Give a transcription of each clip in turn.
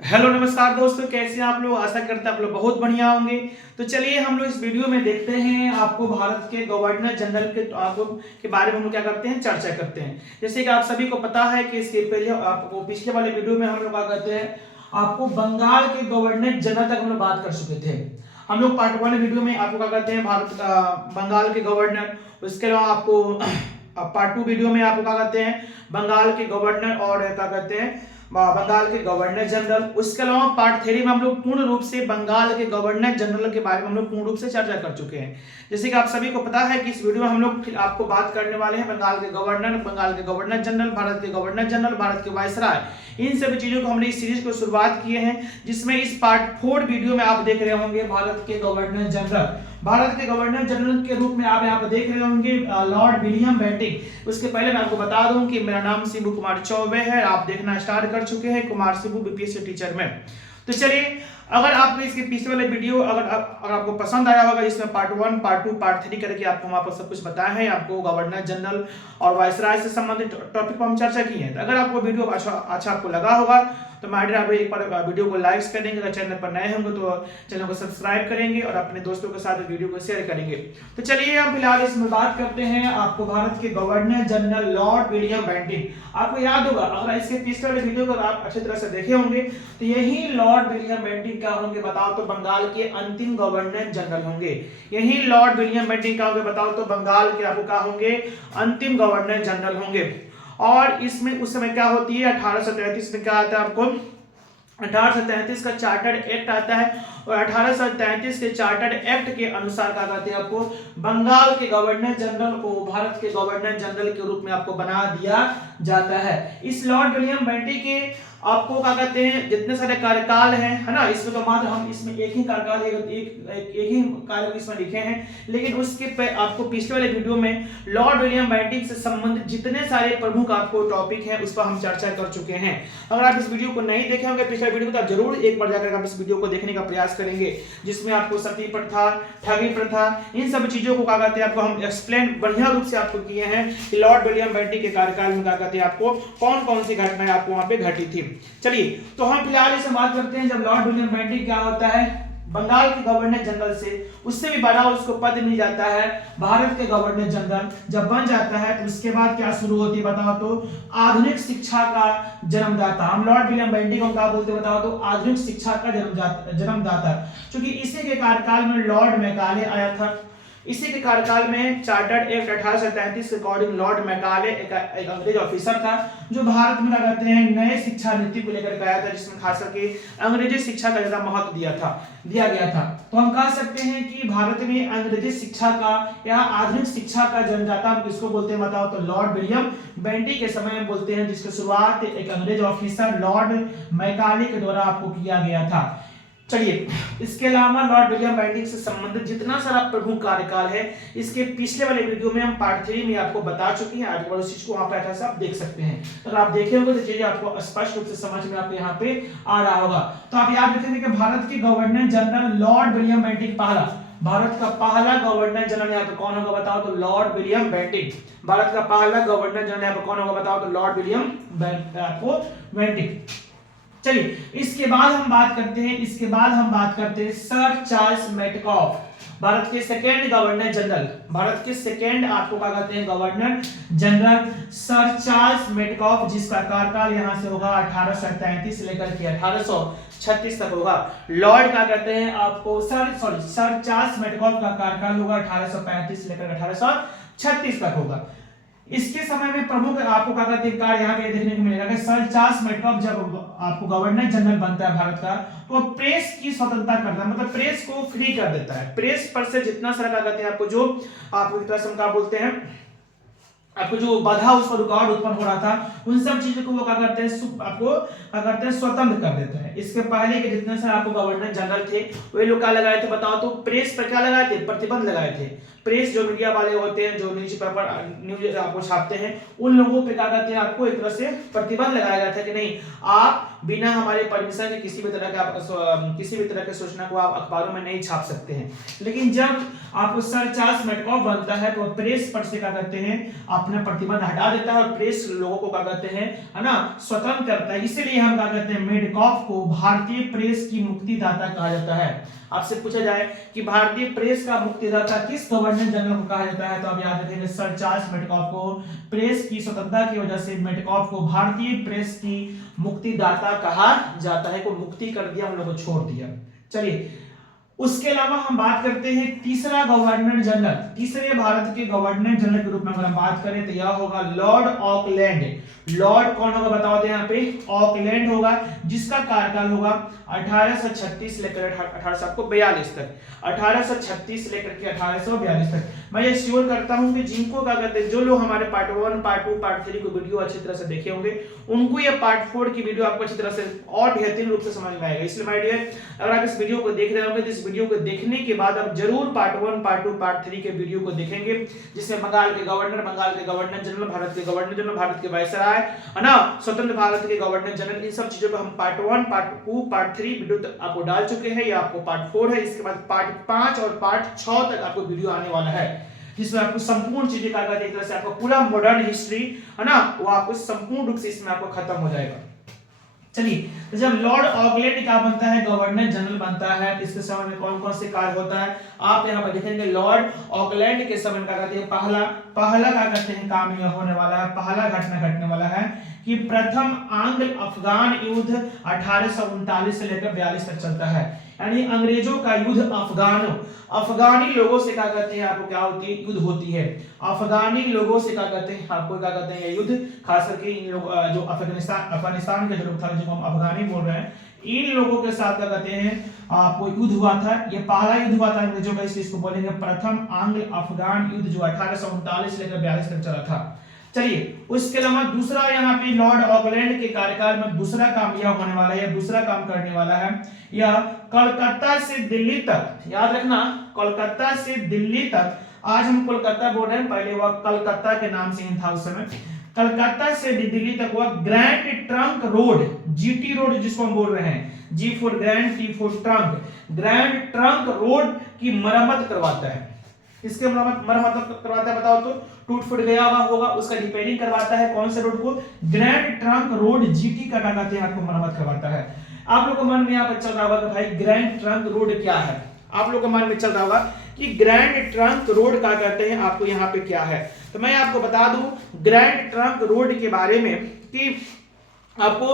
Hello नमस्कार दोस्तों, कैसे हैं आप लोग। आशा करते हैं आप लोग बहुत बढ़िया होंगे। तो चलिए हम लोग इस वीडियो में देखते हैं आपको भारत के गवर्नर जनरल के बारे में हम लोग क्या करते हैं, चर्चा करते हैं। जैसे कि आप सभी को पता है कि इसके पहले आपको पिछले वाले वीडियो में हम लोग क्या करते हैं, आपको बंगाल के गवर्नर जनरल तक हम लोग बात कर चुके थे। हम लोग पार्ट 1 वीडियो में आपको क्या करते हैं, भारत का बंगाल के गवर्नर, उसके अलावा आपको पार्ट 2 वीडियो में आपको क्या कहते हैं, बंगाल के गवर्नर और क्या कहते हैं, बंगाल के गवर्नर जनरल। उसके अलावा पार्ट 3 में हम लोग पूर्ण रूप से बंगाल के गवर्नर जनरल के बारे में हम लोग पूर्ण रूप से चर्चा कर चुके हैं। जैसे कि आप सभी को पता है कि इस वीडियो में हम लोग फिर आपको बात करने वाले हैं बंगाल के गवर्नर जनरल, भारत के गवर्नर जनरल, भारत के वायसराय, इन सभी चीजों को हमने इस सीरीज को शुरुआत किए हैं, जिसमें इस पार्ट 4 वीडियो में आप देख रहे होंगे भारत के गवर्नर जनरल। भारत के गवर्नर जनरल के रूप में आप यहाँ पर देख रहे होंगे लॉर्ड विलियम बेंटिक। उसके पहले मैं आपको बता दूं कि मेरा नाम शिबू कुमार चौबे है, आप देखना स्टार्ट कर चुके हैं कुमार शिबू बीपीएससी टीचर में। तो चलिए, अगर आपने इसके पिछले वाले वीडियो अगर आपको पसंद आया होगा, जिसमें पार्ट 1, पार्ट 2, पार्ट 3 करके आपको वहां पर सब कुछ बताया है, आपको गवर्नर जनरल और वायसराय से संबंधित टॉपिक पर हम चर्चा की है। तो अगर आपको वीडियो अच्छा आपको लगा होगा तो मैं आप एक बार वीडियो को लाइक कर देंगे, अगर चैनल पर नए होंगे तो चैनल को सब्सक्राइब करेंगे और अपने दोस्तों के साथ वीडियो को शेयर करेंगे। तो चलिए हम फिलहाल इसमें बात करते हैं आपको भारत के governor general lord William Bentinck. आपको याद होगा, अगर इसके पिछले वाले वीडियो को आप अच्छी तरह से देखे होंगे तो यही लॉर्ड विलियम बेंटिक क्या होंगे बताओ तो बंगाल के अंतिम गवर्नर जनरल होंगे। यही लॉर्ड विलियम बेंटिक क्या होंगे बताओ तो बंगाल के आपको क्या होंगे, अंतिम गवर्नर जनरल होंगे। और इसमें उस समय क्या होती है, 1833 में क्या आता है आपको, 1833 का चार्टर्ड एक्ट आता है और 1833 के चार्टर्ड एक्ट के अनुसार क्या कहते हैं, आपको बंगाल के गवर्नर जनरल को भारत के गवर्नर जनरल के रूप में आपको बना दिया जाता है। इस लॉर्ड विलियम बेंटिक के आपको क्या कहते हैं, जितने सारे कार्यकाल हैं, है ना, इसमें तो मात्र हम इसमें एक ही कार्यकाल एक ही कार्य इसमें लिखे हैं, लेकिन उसके आपको पिछले वाले वीडियो में लॉर्ड विलियम बेंटिक से संबंधित जितने सारे प्रमुख आपको टॉपिक हैं उस पर हम चर्चा कर चुके हैं। अगर आप इस वीडियो को नहीं देखे होंगे पिछले वीडियो को, तो आप जरूर एक बार जाकर आप इस वीडियो को देखने का प्रयास करेंगे, जिसमें आपको सती प्रथा, ठगी प्रथा, इन सब चीजों को क्या कहते हैं आपको हम एक्सप्लेन बढ़िया रूप से आपको किए हैं कि लॉर्ड विलियम बेंटिक के कार्यकाल में क्या कहते हैं आपको कौन कौन सी घटनाएं आपको वहां पे घटी थी। चलिए, तो हम फिलहाल इसे बात करते हैं, जब लॉर्ड विलियम बेंटिक क्या होता है, बंगाल के गवर्नर जनरल से उससे भी बड़ा उसको पद मिल जाता है भारत के गवर्नर जनरल जब बन जाता है, तो उसके बाद क्या शुरू होती है बताओ तो आधुनिक शिक्षा का जन्मदाता। हम लॉर्ड विलियम बेंटिक को क्या बोलते हैं बताओ तो आधुनिक शिक्षा का जन्मदाता, क्योंकि इसी के कार्यकाल में लॉर्ड मैकाले आया था। इसी के कार्यकाल में चार्टर्ड एक्ट 1833 के अकॉर्डिंग लॉर्ड मैकाले एक अंग्रेज ऑफिसर था, जो भारत में क्या कहते हैं नए शिक्षा नीति को लेकर आया था, जिसमें खास करके अंग्रेजी शिक्षा का ज्यादा महत्व दिया गया था। तो हम कह सकते हैं कि भारत में अंग्रेजी शिक्षा का या आधुनिक शिक्षा का जन्मदाता हम किसको बोलते हैं बताओ तो लॉर्ड विलियम बेंटिक के समय में बोलते हैं, जिसकी शुरुआत एक अंग्रेज ऑफिसर लॉर्ड मैकाले के द्वारा आपको किया गया था। चलिए, इसके अलावा लॉर्ड विलियम बेंटिक से संबंधित जितना सारा प्रमुख कार्यकाल है, इसके पिछले वाले वीडियो में हम पार्ट 3 में आपको बता चुके हैं। आगे बढ़ो, उस चीज को वहां पे अच्छा से आप देख सकते हैं। अगर आप देखे होंगे तो चीजें आपको स्पष्ट रूप से समझ में आपको यहाँ पे आ रहा होगा। तो आप याद रखेंगे कि भारत के governor general lord William Bentinck पहला, भारत का पहला गवर्नर जनरल यहाँ पे कौन होगा बताओ तो लॉर्ड विलियम बेंटिक। भारत का पहला गवर्नर जनरल यहाँ पे कौन होगा बताओ तो लॉर्ड विलियम बेंटिक। चलिए, इसके बाद हम बात करते हैं सर चार्ल्स मेटकॉफ, भारत के सेकेंड गवर्नर जनरल। भारत के सेकेंड आपको क्या कहते हैं governor general sir Charles Metcalfe, जिसका कार्यकाल यहां से होगा 1833 से लेकर के 1836 तक होगा। लॉर्ड क्या कहते हैं आपको सर चार्ल्स मेटकॉफ का कार्यकाल होगा 1835 से लेकर 1836 तक होगा। इसके समय में प्रमुख आपको क्या कहते हैं कार्य यहाँ पे देखने को मिलेगा कि सर चार्ल्स मेटकॉफ जब आपको गवर्नर जनरल बनता है भारत का, तो प्रेस की स्वतंत्रता करता है, मतलब प्रेस को फ्री कर देता है। प्रेस पर से जितना सारा क्या कहते हैं आपको जो आपको एक तरह से क्या बोलते हैं आपको जो बाधा उस पर रुकावट उत्पन्न हो रहा था, उन सब चीजों को वो क्या करते हैं आपको क्या करते हैं स्वतंत्र कर देते हैं। इसके पहले के जितने सारे आपको गवर्नर जनरल थे वे लोग क्या लगाए थे बताओ तो प्रेस पर क्या लगाए थे, प्रतिबंध लगाए थे। प्रेस जो मीडिया वाले होते हैं, जो न्यूज पेपर न्यूज आपको छापते हैं, उन लोगों पे क्या कहते हैं आपको एक तरह से प्रतिबंध लगाया गया था कि नहीं, आप बिना हमारे परमिशन के किसी भी तरह के सूचना को आप अखबारों में नहीं छाप सकते हैं। लेकिन जब आपको सर चार्ल्स मेडकॉफ बनता है तो प्रेस पर से क्या कहते हैं अपना प्रतिबंध हटा देता है और प्रेस लोगों को क्या कहते हैं, है ना, स्वतंत्र करता है। इसीलिए हम क्या कहते हैं मेडकॉफ को भारतीय प्रेस की मुक्तिदाता कहा जाता है। आपसे पूछा जाए कि भारतीय प्रेस का मुक्तिदाता किस गवर्नर जनरल को कहा जाता है, तो आप याद रखेंगे सर चार्ल्स मेडकॉफ को। प्रेस की स्वतंत्रता की वजह से मेडकॉफ को भारतीय प्रेस की मुक्तिदाता कहा जाता है, को मुक्ति कर दिया, हम लोग को छोड़ दिया। चलिए उसके अलावा हम बात करते हैं तीसरा गवर्नर जनरल, तीसरे भारत के गवर्नर जनरल के रूप में अगर हम बात करें तो यह होगा लॉर्ड ऑकलैंड। लॉर्ड कौन होगा बताओ, तो यहाँ पे ऑकलैंड होगा, जिसका कार्यकाल होगा 1836 लेकर 1842 तक, 1836 लेकर के 1842 तक। मैं ये श्योर करता हूं कि जिनको क्या कहते हैं, जो लोग हमारे पार्ट 1, पार्ट 2, पार्ट 3 को वीडियो अच्छी तरह से देखे होंगे, उनको ये पार्ट 4 की वीडियो आपको अच्छी तरह से और बेहतरीन रूप से समझ में आएगा। इसलिए माय डियर, अगर आप इस वीडियो को देख रहे होंगे तो इस वीडियो को देखने के बाद आप जरूर पार्ट 1, पार्ट 2, पार्ट 3 के वीडियो को देखेंगे, जिसमें बंगाल के गवर्नर जनरल, भारत के गवर्नर जनरल, भारत के वायसराय, है ना, स्वतंत्र भारत के गवर्नर जनरल, इन सब चीजों पे हम पार्ट 1, पार्ट 2, पार्ट 3 वीडियो आपको डाल चुके हैं। ये आपको पार्ट 4 है, इसके बाद पार्ट 5 और पार्ट 6 तक आपको वीडियो आने वाला है, जिसमें आपको संपूर्ण चीजें का एक तरह से आपको पूरा मॉडर्न हिस्ट्री, है ना, वो आपको संपूर्ण रूप से इसमें आपको खत्म हो जाएगा। चलिए, तो जब लॉर्ड ऑकलैंड क्या बनता है, गवर्नर जनरल बनता है, इसके समय में कौन कौन से कार्य होता है आप यहाँ पर देखेंगे। लॉर्ड ऑकलैंड के समय क्या कहते हैं, पहला क्या कहते हैं काम यह होने वाला है, पहला घटना घटने वाला है कि प्रथम आंग्ल अफगान युद्ध 1839 से लेकर 42 तक चलता है। यानी अंग्रेजों का युद्ध अफगानी लोगों से क्या कहते हैं आपको क्या होती है, युद्ध होती है। अफगानी लोगों से क्या कहते हैं आपको क्या कहते हैं, युद्ध, खास करके इन लोग जो अफगानिस्तान के जो लोग था, जिनको हम अफगानी बोल रहे हैं, इन लोगों के साथ क्या कहते हैं आपको युद्ध हुआ था। ये पहला युद्ध हुआ था अंग्रेजों का, इसलिए इसको बोलेंगे प्रथम आंग्ल अफगान युद्ध, जो 1839 लेकर 42 तक चला था। चलिए उसके अलावा दूसरा यहाँ पे लॉर्ड ऑकलैंड के कार्यकाल में दूसरा काम यह होने वाला है, दूसरा काम करने वाला है, यह कलकत्ता से दिल्ली तक, याद रखना कलकत्ता से दिल्ली तक, आज हम कोलकाता बोल रहे हैं, पहले वह कलकत्ता के नाम से ही था उस समय, कलकत्ता से दिल्ली तक वह grand trunk road, GT road जिसको हम बोल रहे हैं, G for grand, T for trunk, grand trunk road की मरम्मत करवाता है। इसके मरम्मत करवाता है बताओ तो, टूट फूट गया हुआ होगा उसका रिपेयरिंग करवाता है, कौन से रोड को, ग्रैंड ट्रंक रोड, जीटी का कहते हैं आपको मरम्मत करवाता है। आप लोग के मन में यहाँ पर चल रहा होगा कि भाई ग्रैंड ट्रंक रोड क्या है, आप लोग के मन में चल रहा होगा कि ग्रैंड ट्रंक रोड क्या कहते हैं, आपको यहाँ पे क्या है, तो मैं आपको बता दूं ग्रैंड ट्रंक रोड के बारे में कि आपको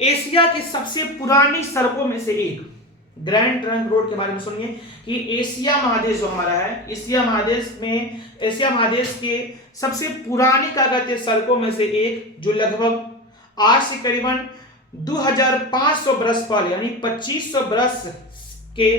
एशिया की सबसे पुरानी सड़कों में से एक, ग्रैंड ट्रंक रोड के बारे में सुनिए कि एशिया महादेश जो हमारा है, एशिया महादेश के सबसे पुरानी क्या कहते हैं सड़कों में से एक, जो लगभग आज से करीबन 2500 बरस पहले, यानी 2500 बरस के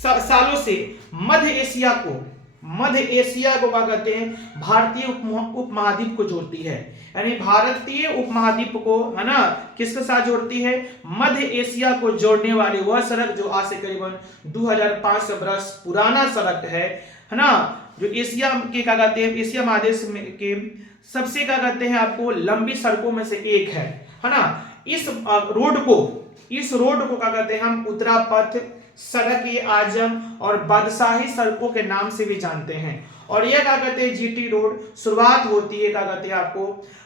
सालों से मध्य एशिया को क्या कहते हैं भारतीय उपमहाद्वीप को जोड़ती है। यानी भारतीय उपमहाद्वीप को, है ना, किसके साथ जोड़ती है, मध्य एशिया को जोड़ने वाली वह सड़क जो आज से करीबन 2500 बरस पुराना सड़क है ना, जो एशिया के क्या कहते हैं, एशिया महादेश में के सबसे क्या कहते हैं आपको लंबी सड़कों में से एक है ना। इस रोड को क्या कहते हैं हम उत्तरापथ, सड़क-ए-आजम और बादशाही सड़कों के नाम से भी जानते हैं। और यह क्या कहते हैं जीटी रोड शुरुआत होती है क्या कहते हैं आपको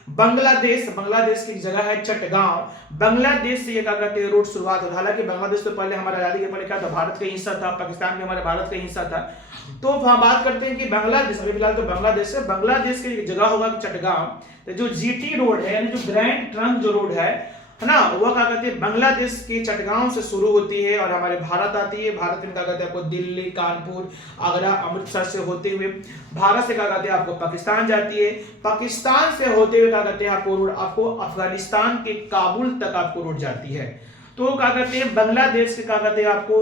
बांग्लादेश की जगह है चटगांव, बांग्लादेश से ये क्या कहते हैं रोड शुरुआत होता है। हालांकि बांग्लादेश तो पहले हमारा आजादी के पहले क्या था, भारत का हिस्सा था, पाकिस्तान भी हमारे भारत का हिस्सा था। तो हम बात करते हैं कि बांग्लादेश, अभी फिलहाल तो बांग्लादेश की जगह होगा चटगांव। तो जो जीटी रोड है यानी जो ग्रैंड ट्रंक जो रोड है ना, वो क्या कहते हैं बांग्लादेश के चटगांव से शुरू होती है और हमारे भारत आती है। भारत में क्या कहते हैं आपको दिल्ली, कानपुर, आगरा, अमृतसर से होते हुए भारत से क्या कहते हैं आपको पाकिस्तान जाती है। पाकिस्तान से होते हुए क्या कहते हैं आपको रोड आपको अफगानिस्तान के काबुल तक आपको रोड जाती है। तो क्या कहते हैं बांग्लादेश से क्या कहते हैं आपको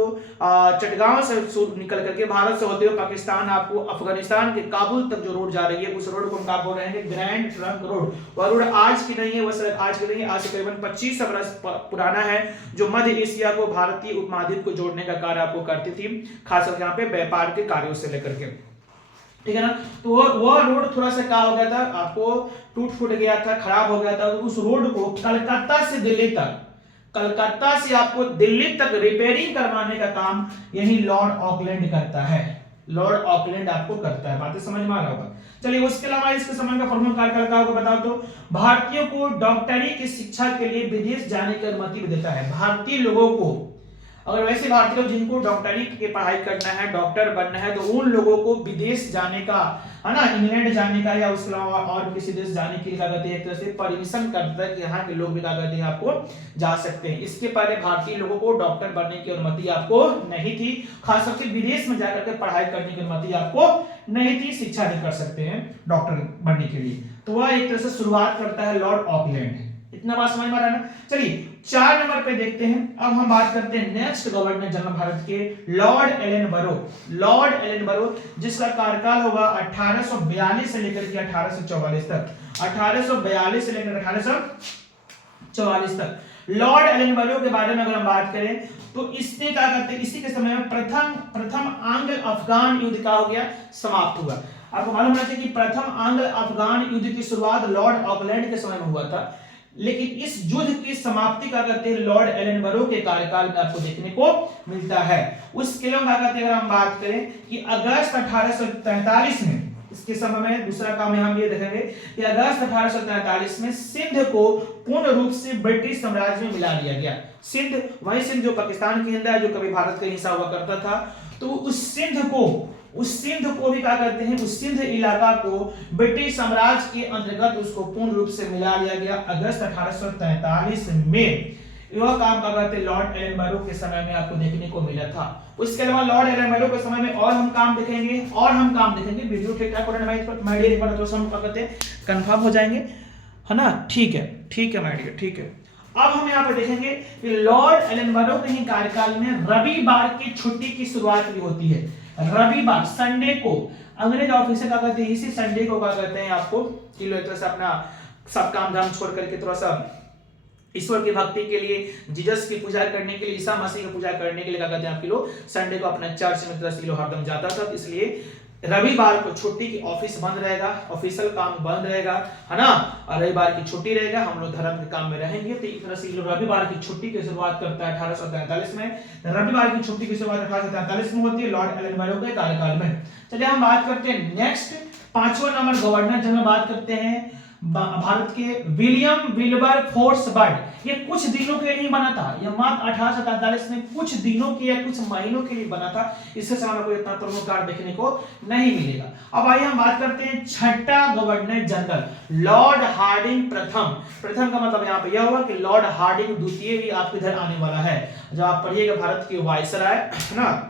चटगांव से निकल करके भारत से होते हुए पाकिस्तान आपको अफगानिस्तान के काबुल तक जो रोड जा रही है, उस रोड को हम क्या बोल रहे हैं, ग्रैंड ट्रंक रोड। वह रोड आज की नहीं है, वह सड़क आज की नहीं है, आज से करीबन 25 बरस पुराना है, जो मध्य एशिया को भारतीय उपमहाद्वीप को जोड़ने का कार्य आपको करती थी, खासकर यहाँ पे व्यापार के कार्यों से लेकर के। ठीक है ना। तो वह रोड थोड़ा सा क्या हो गया था, आपको टूट फूट गया था, खराब हो गया था। उस रोड को कलकत्ता से दिल्ली तक, कलकत्ता से आपको दिल्ली तक रिपेयरिंग करवाने का काम यही लॉर्ड ऑकलैंड करता है। लॉर्ड ऑकलैंड आपको करता है। बातें समझ में आ रहा होगा। चलिए उसके अलावा इसके समय का प्रमुख कार्यकाल का आपको बताओ तो भारतीयों को डॉक्टरी की शिक्षा के लिए विदेश जाने की अनुमति भी देता है। भारतीय लोगों को, अगर वैसे भारतीय लोग जिनको डॉक्टरी की पढ़ाई करना है, डॉक्टर बनना है, तो उन लोगों को विदेश जाने का, है ना, इंग्लैंड जाने का या उसके अलावा और किसी देश जाने के लिए क्या कहते हैं, एक तरह से परमिशन करता है कि यहाँ के लोग भी क्या कहते हैं आपको जा सकते हैं। इसके पहले भारतीय लोगों को डॉक्टर बनने की अनुमति आपको नहीं थी, खास करके विदेश में जाकर के पढ़ाई करने की अनुमति आपको नहीं थी, शिक्षा नहीं कर सकते हैं डॉक्टर बनने के लिए। तो वह एक तरह से शुरुआत करता है लॉर्ड ऑकलैंड। इतना बात समझ में आ रहा है ना। चलिए 4 नंबर पे देखते हैं। अब हम बात करते हैं नेक्स्ट गवर्नर जनरल भारत के लॉर्ड एलन बरो। लॉर्ड एलन बरो जिसका कार्यकाल होगा 1842 से लेकर के 1844 तक, 1842 से लेकर 1844 तक। लॉर्ड एलन बरो के बारे में अगर हम बात करें तो इसने क्या करते हैं, इसी के समय में प्रथम आंग्ल अफगान युद्ध का हो गया, समाप्त हुआ। आपको मालूम होना चाहिए कि प्रथम आंग्ल अफगान युद्ध की शुरुआत लॉर्ड ऑकलैंड के समय में हुआ था, लेकिन इस युद्ध की समाप्ति क्या कहते हैं लॉर्ड एलन बरो के कार्यकाल में आपको देखने को मिलता है। उसके लिए क्या कहते हैं, अगर हम बात करें कि अगस्त 1843 में, इसके समय में दूसरा काम हम ये देखेंगे कि अगस्त 1843 में सिंध को पूर्ण रूप से ब्रिटिश साम्राज्य में मिला लिया गया। सिंध, वही सिंध जो पाकिस्तान के अंदर है, जो कभी भारत का हिस्सा हुआ करता था, तो उस सिंध को भी क्या करते हैं, उस सिंध इलाका को ब्रिटिश साम्राज्य के अंतर्गत उसको पूर्ण रूप से मिला लिया गया अगस्त 1843 में। यह काम क्या करते हैं लॉर्ड एलन बरो के समय में आपको देखने को मिला था। उसके अलावा लॉर्ड एलन बरो के समय में और हम काम देखेंगे, वीडियो ठीक ठाक माय डियर, एक बार तो हम क्या करते हैं कंफर्म हो जाएंगे, है ना। ठीक है माय डियर, ठीक है। अब हम यहाँ पर देखेंगे कि लॉर्ड एलन बरो के ही कार्यकाल में रविवार की छुट्टी की शुरुआत भी होती है। रविवार, संडे को अंग्रेज ऑफिसर क्या करते हैं, इसी संडे को क्या करते हैं आपको कि लोग तरह से अपना सब काम धाम छोड़ करके थोड़ा सा ईश्वर की भक्ति के लिए, जीसस की पूजा करने के लिए, ईसा मसीह की पूजा करने के लिए क्या करते हैं आपके लोग संडे को अपना चर्च में तरह से लोग हरदम जाता था। इसलिए रविवार को छुट्टी की ऑफिस बंद रहेगा, ऑफिशियल काम बंद रहेगा, है ना, और रविवार की छुट्टी रहेगा, हम लोग धर्म के काम में रहेंगे। तो एक तरह से रविवार की छुट्टी की शुरुआत करता है 1843 में। रविवार की छुट्टी की शुरुआत 1843 में होती है लॉर्ड एलन बरो के कार्यकाल में। चलिए हम बात करते हैं नेक्स्ट 5वां नंबर गवर्नर जनरल बात करते हैं भारत के विलियम विल्बरफोर्स बर्ड। ये कुछ दिनों के लिए बना था, ये मात्र 1847 में कुछ दिनों के या कुछ महीनों के लिए बना था। इससे समय में कोई इतना प्रमुख कार्य देखने को नहीं मिलेगा। अब आइए हम बात करते हैं 6ठा गवर्नर जनरल लॉर्ड हार्डिंग प्रथम। प्रथम का मतलब यहाँ पे यह हुआ कि लॉर्ड हार्डिंग द्वितीय भी आपके इधर आने वाला है। जब आप पढ़िएगा भारत के वायसराय, है ना,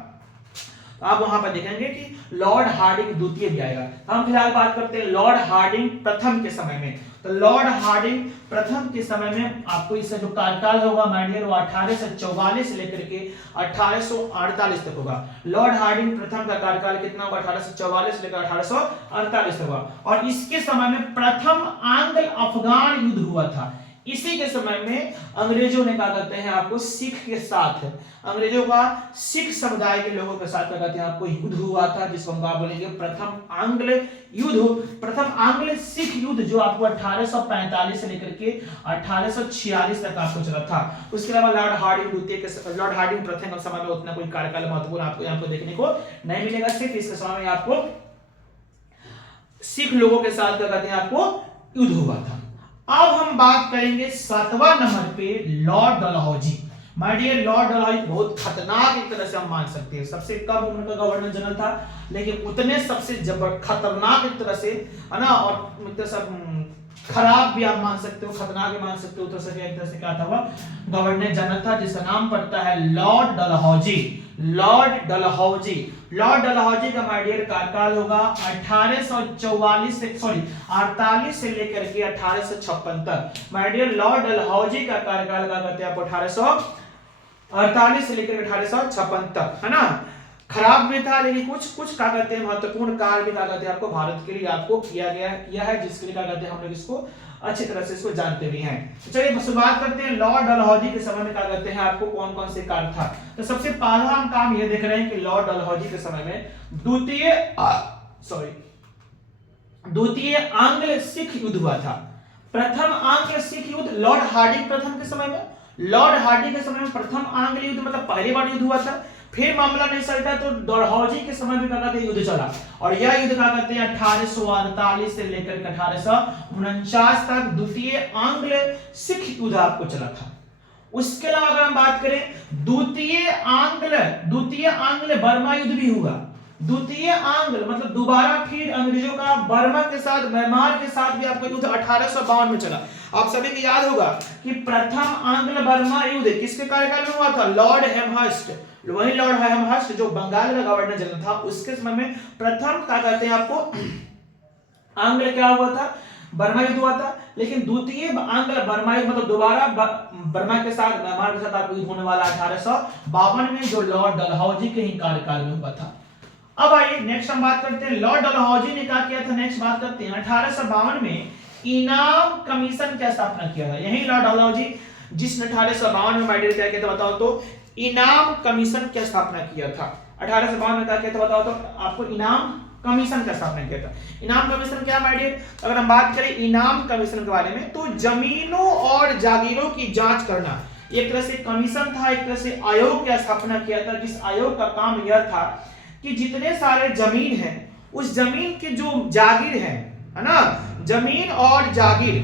आप वहां पर देखेंगे कि लॉर्ड हार्डिंग द्वितीय भी आएगा। हम फिलहाल बात करते हैं लॉर्ड हार्डिंग प्रथम के समय में। तो लॉर्ड हार्डिंग प्रथम के समय में आपको इसका जो कार्यकाल होगा माय डियर वो 1844 से लेकर के 1848 तक होगा। लॉर्ड हार्डिंग प्रथम का कार्यकाल कितना होगा, 1844 से लेकर 1848 तक होगा। और इसके समय में प्रथम आंग्ल अफगान युद्ध हुआ था। इसी के समय में अंग्रेजों ने क्या कहते हैं आपको सिख के साथ, अंग्रेजों का सिख समुदाय के लोगों के साथ क्या कहते हैं आपको युद्ध हुआ था, जिसको हम क्या बोलेंगे प्रथम आंग्ल युद्ध, प्रथम आंग्ल सिख युद्ध, जो आपको 1845 से लेकर के 1846 तक आपको चला था। उसके अलावा लॉर्ड हार्डिंग द्वितीय के, लॉर्ड हार्डिंग प्रथम के समय में उतना कोई कार्यकाल महत्वपूर्ण आपको यहाँ पर देखने को नहीं मिलेगा। सिर्फ इसके समय में आपको सिख लोगों के साथ क्या कहते हैं आपको युद्ध हुआ था। अब हम बात करेंगे 7वां नंबर पे lord Dalhousie. My dear, lord Dalhousie बहुत खतरनाक एक तरह से हम मान सकते हैं। सबसे कम उम्र का गवर्नर जनरल था, लेकिन उतने सबसे खतरनाक एक तरह से, है ना, और एक तरह से खराब भी आप मान सकते हो, खतरनाक भी मान सकते हो। तो एक तरह से क्या था वह गवर्नर जनरल था, जिसका नाम पड़ता है Lord Dalhousie. Lord Dalhousie, Lord Dalhousie का माय डियर कार्यकाल होगा 1844 से 48 से लेकर के 1856 तक। माय डियर, लॉर्ड डलहौजी का कार्यकाल का कहते हैं आपको 1848 से लेकर 1856 तक, है ना। खराब भी था, लेकिन कुछ क्या कहते हैं महत्वपूर्ण कार्य भी क्या कहते हैं आपको भारत के लिए आपको किया है, जिसके लिए क्या कहते हैं हम लोग इसको अच्छी तरह से इसको जानते भी हैं। तो चलिए शुरुआत करते हैं लॉर्ड डलहौजी के समय में क्या कहते हैं आपको कौन कौन से कार्य था। तो सबसे पहला हम काम ये देख रहे हैं कि लॉर्ड डलहौजी के समय में द्वितीय द्वितीय आंग्ल सिख युद्ध हुआ था। प्रथम आंग्ल सिख युद्ध लॉर्ड हार्डिंग प्रथम के समय में, लॉर्ड हार्डिंग के समय में प्रथम आंग्ल युद्ध मतलब पहली बार युद्ध हुआ था। फिर मामला नहीं चलता तो डलहौजी के समय में क्या कहते हैं युद्ध चला, और यह युद्ध क्या कहते हैं 1848 से लेकर 1849 तक द्वितीय आंग्ल सिख युद्ध आपको चला था। उसके अलावा अगर हम बात करें द्वितीय आंग्ल बर्मा युद्ध भी हुआ। द्वितीय आंग्ल मतलब दोबारा फिर अंग्रेजों का बर्मा के साथ, म्यांमार के साथ भी आपको युद्ध 1852 में चला। आप सभी को याद होगा कि प्रथम आंग्ल बर्मा युद्ध किसके कार्यकाल में हुआ था, लॉर्ड हेमहर्स्ट। वही लॉर्ड हेमहर्स्ट जो बंगाल का गवर्नर जनरल था, उसके समय में प्रथम क्या कहते हैं आपको आंग्ल क्या हुआ था, बर्मा युद्ध हुआ था। लेकिन द्वितीय आंग्ल बर्मा युद्ध मतलब दोबारा बर्मा के साथ, म्यांमार के साथ आपको युद्ध होने वाला 1852 में, जो लॉर्ड डलहौजी के ही कार्यकाल में हुआ था। अब आइए नेक्स्ट हम बात करते हैं लॉर्ड डलहौजी ने क्या किया था। नेक्स्ट बात करते हैं 1852 में इनाम कमीशन की स्थापना किया था। यही लॉर्ड डलहौजी जिसने 1852 में माइडियर क्या किया था बताओ तो, इनाम कमीशन की स्थापना किया था। 1852 में क्या किया था बताओ तो, आपको इनाम कमीशन का स्थापना किया था। इनाम कमीशन क्या माइडियर, अगर हम बात करें इनाम कमीशन के बारे में तो जमीनों और जागीरों की जांच करना एक तरह से कमीशन था, एक तरह से आयोग की स्थापना किया था, जिस आयोग का काम यह था कि जितने सारे जमीन है उस जमीन के जो जागीर है ना, जमीन और जागीर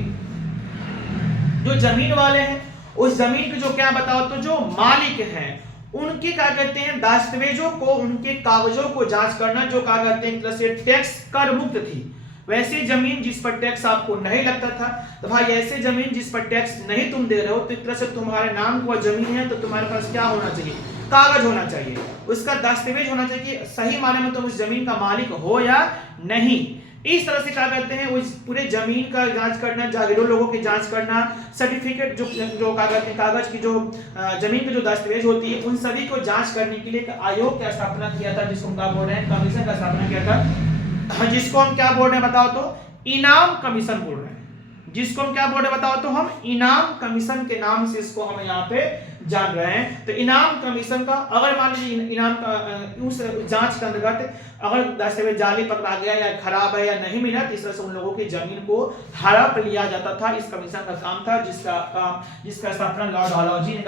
जो जमीन वाले हैं उस जमीन के जो क्या बताओ तो जो मालिक हैं उनके क्या कहते हैं दस्तावेजों को, उनके कागजों को जांच करना, जो क्या कहते हैं एक तरह से टैक्स कर मुक्त थी। वैसे जमीन जिस पर टैक्स आपको नहीं लगता था, तो भाई ऐसे जमीन जिस पर टैक्स नहीं तुम दे रहे हो, तो एक तरह से तुम्हारे नाम को जमीन है तो तुम्हारे पास क्या होना चाहिए, कागज होना चाहिए, उसका दस्तावेज होना चाहिए, सही माने में तुम उस जमीन का मालिक हो या नहीं। इस तरह से क्या कहते हैं उस पूरे जमीन का जांच करना, जागीरों लोगों की जांच करना, सर्टिफिकेट जो क्या कहते हैं कागज की जो जमीन की जो दस्तावेज होती है उन सभी को जांच करने के लिए एक आयोग की स्थापना किया था, जिसको हम क्या बोल रहे हैं कमीशन का स्थापना किया था, जिसको हम क्या बोल रहे हैं बताओ तो इनाम कमीशन बोल रहे हैं। जिसको हम क्या बोल रहे हैं बताओ तो हम इनाम कमीशन के नाम से इसको हम यहाँ पे जान रहे हैं। तो इनाम कमीशन का अगर मान लीजिए इनाम का उस जांच के अंतर्गत अगर दस्तावेज जाली पकड़ा गया या खराब है या नहीं मिला, तो इस तरह से उन लोगों की जमीन को हड़प लिया जाता था। इस कमीशन का काम था जिसका स्थापना लॉर्ड डलहौजी ने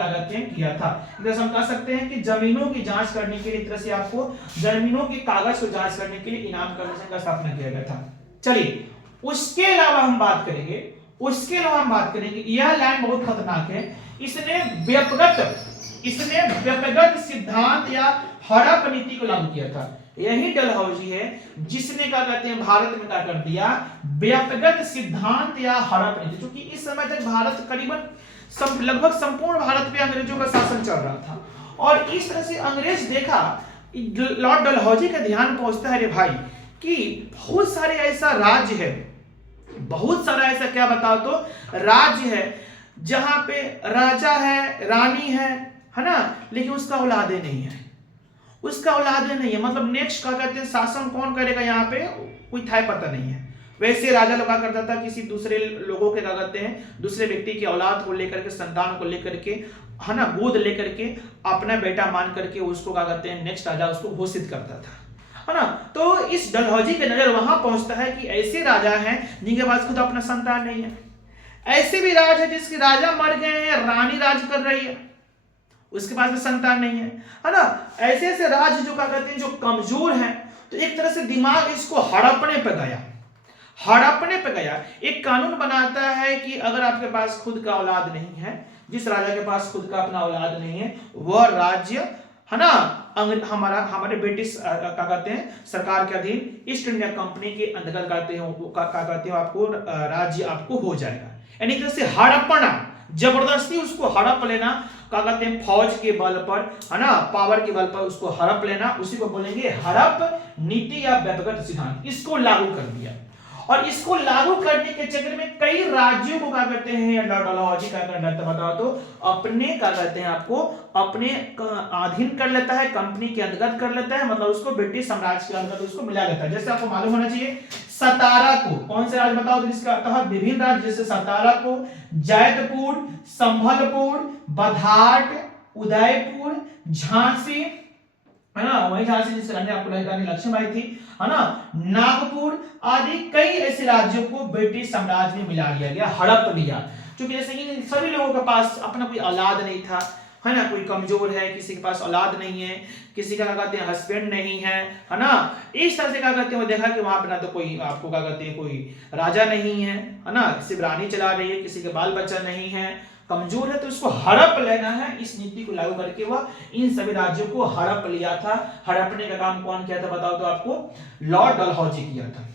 किया था। हम कह सकते हैं कि जमीनों की जांच करने के लिए, एक तरह से आपको जमीनों के कागज को जांच करने के लिए इनाम कमीशन का स्थापना किया गया था। चलिए उसके अलावा हम बात करेंगे, यह लाइन बहुत खतरनाक है। इसने व्यक्तिगत सिद्धांत या हड़प नीति को लागू किया था। यही डलहौजी है जिसने क्या कहते हैं भारत में क्या कर दिया, व्यक्तिगत सिद्धांत या हड़प नीति। क्योंकि इस समय तक भारत करीबन लगभग संपूर्ण भारत पे अंग्रेजों का शासन चल रहा था, और इस तरह से अंग्रेज देखा, लॉर्ड डलहौजी का ध्यान पहुंचता है रे भाई कि बहुत सारे ऐसा राज्य है, बहुत सारा ऐसा क्या बताओ तो राज्य है जहां पे राजा है, रानी है ना, लेकिन उसका औलादे नहीं है, मतलब नेक्स्ट क्या कहते हैं शासन कौन करेगा यहाँ पे कोई था पता नहीं है। वैसे राजा लोग क्या करता था, किसी दूसरे लोगों के क्या कहते हैं दूसरे व्यक्ति की औलाद को लेकर के, संतान को लेकर के है ना, गोद लेकर के अपना बेटा मान करके उसको क्या कहते हैं नेक्स्ट राजा उसको घोषित करता था, है ना। तो इस डलहौजी के नजर वहां पहुंचता है कि ऐसे राजा हैं जिनके पास खुद अपना संतान नहीं है, ऐसे भी राज है जिसके राजा मर गए हैं, रानी राज कर रही है, उसके पास भी संतान नहीं है ना। ऐसे ऐसे राज जो क्या कहते हैं जो कमजोर हैं, तो एक तरह से दिमाग इसको हड़पने पे गया। एक कानून बनाता है कि अगर आपके पास खुद का औलाद नहीं है, जिस राजा के पास खुद का अपना औलाद नहीं है, वह राज्य है ना हमारे ब्रिटिश क्या कहते हैं सरकार के अधीन ईस्ट इंडिया कंपनी के अंतर्गत कहते हैं आपको राज्य आपको हो जाएगा। यानी कि से हड़पना, जबरदस्ती उसको हड़प लेना, क्या कहते हैं फौज के बल पर है ना, पावर के बल पर उसको हड़प लेना, उसी को बोलेंगे हड़प नीति या व्यक्तिगत सिद्धांत। इसको लागू कर दिया, और इसको लागू करने के चक्कर में कई राज्यों को क्या करते हैं डलहौजी क्या करता बताओ तो अपने क्या करते हैं आपको अपने अधीन कर लेता है, कंपनी के अंतर्गत कर लेता है, मतलब उसको ब्रिटिश साम्राज्य के अंतर्गत उसको मिला लेता है। जैसे आपको मालूम होना चाहिए सतारा को कौन से राज्य बताओ तो जिसका तहत विभिन्न राज्य जैसे सतारा को जैतपुर, संभलपुर, बधाट, उदयपुर, झांसी है ना, वही झांसी जिससे रानी लक्ष्मीबाई थी, है ना, नागपुर आदि कई ऐसे राज्यों को ब्रिटिश साम्राज्य में मिला लिया गया, हड़प लिया। क्योंकि जैसे कि सभी लोगों के पास अपना कोई औलाद नहीं था, है ना, कोई कमजोर है, किसी के पास औलाद नहीं है, किसी का क्या कहते हैं हस्बैंड नहीं है ना, इस तरह से क्या कहते हैं वो देखा कि वहां पर ना तो कोई आपको क्या कहते हैं कोई राजा नहीं है ना, सिर्फ रानी चला रही है, किसी के बाल बच्चा नहीं है, कमजोर है, तो इसको हड़प लेना है। इस नीति को लागू करके वह इन सभी राज्यों को हड़प लिया था। हड़पने का काम कौन किया था बताओ तो आपको लॉर्ड डलहौजी किया था।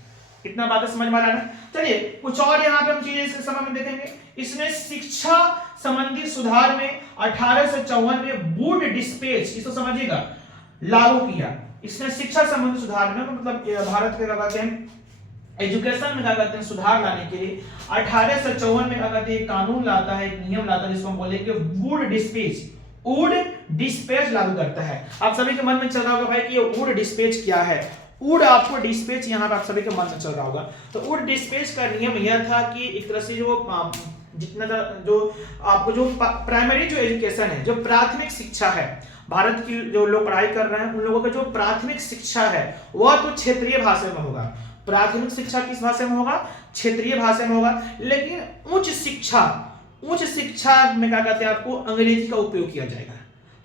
कितना बातें समझ में आ रहा है। चलिए कुछ और यहाँ पे हम चीजें इस समय में देखेंगे। इसमें शिक्षा संबंधी सुधार में 1854 में वुड डिस्पेच, इसको समझिएगा, लागू किया। इसने शिक्षा संबंधी सुधार में मतलब भारत के क्या कहते हैं एजुकेशन में क्या कहते हैं सुधार लाने के लिए 1854 में क्या कहते हैं कानून लाता है, एक नियम लाता है जिसको हम बोलेंगे वुड डिस्पेच। वुड डिस्पेच लागू करता है। आप सभी के मन में चल रहा होगा भाई कि ये वुड डिस्पेच क्या है। वुड आपको डिस्पेच यहाँ पे आप सभी के मन में चल रहा होगा। तो वुड डिस्पेच का नियम यह था कि एक तरह से जो जितना जो आपको जो प्राइमरी जो एजुकेशन है, जो प्राथमिक शिक्षा है, भारत की जो लोग पढ़ाई कर रहे हैं उन लोगों का जो प्राथमिक शिक्षा है वह तो क्षेत्रीय भाषा में होगा। प्राथमिक शिक्षा किस भाषा में होगा? क्षेत्रीय भाषा में होगा। लेकिन उच्च शिक्षा में क्या कहते हैं आपको अंग्रेजी का उपयोग किया जाएगा।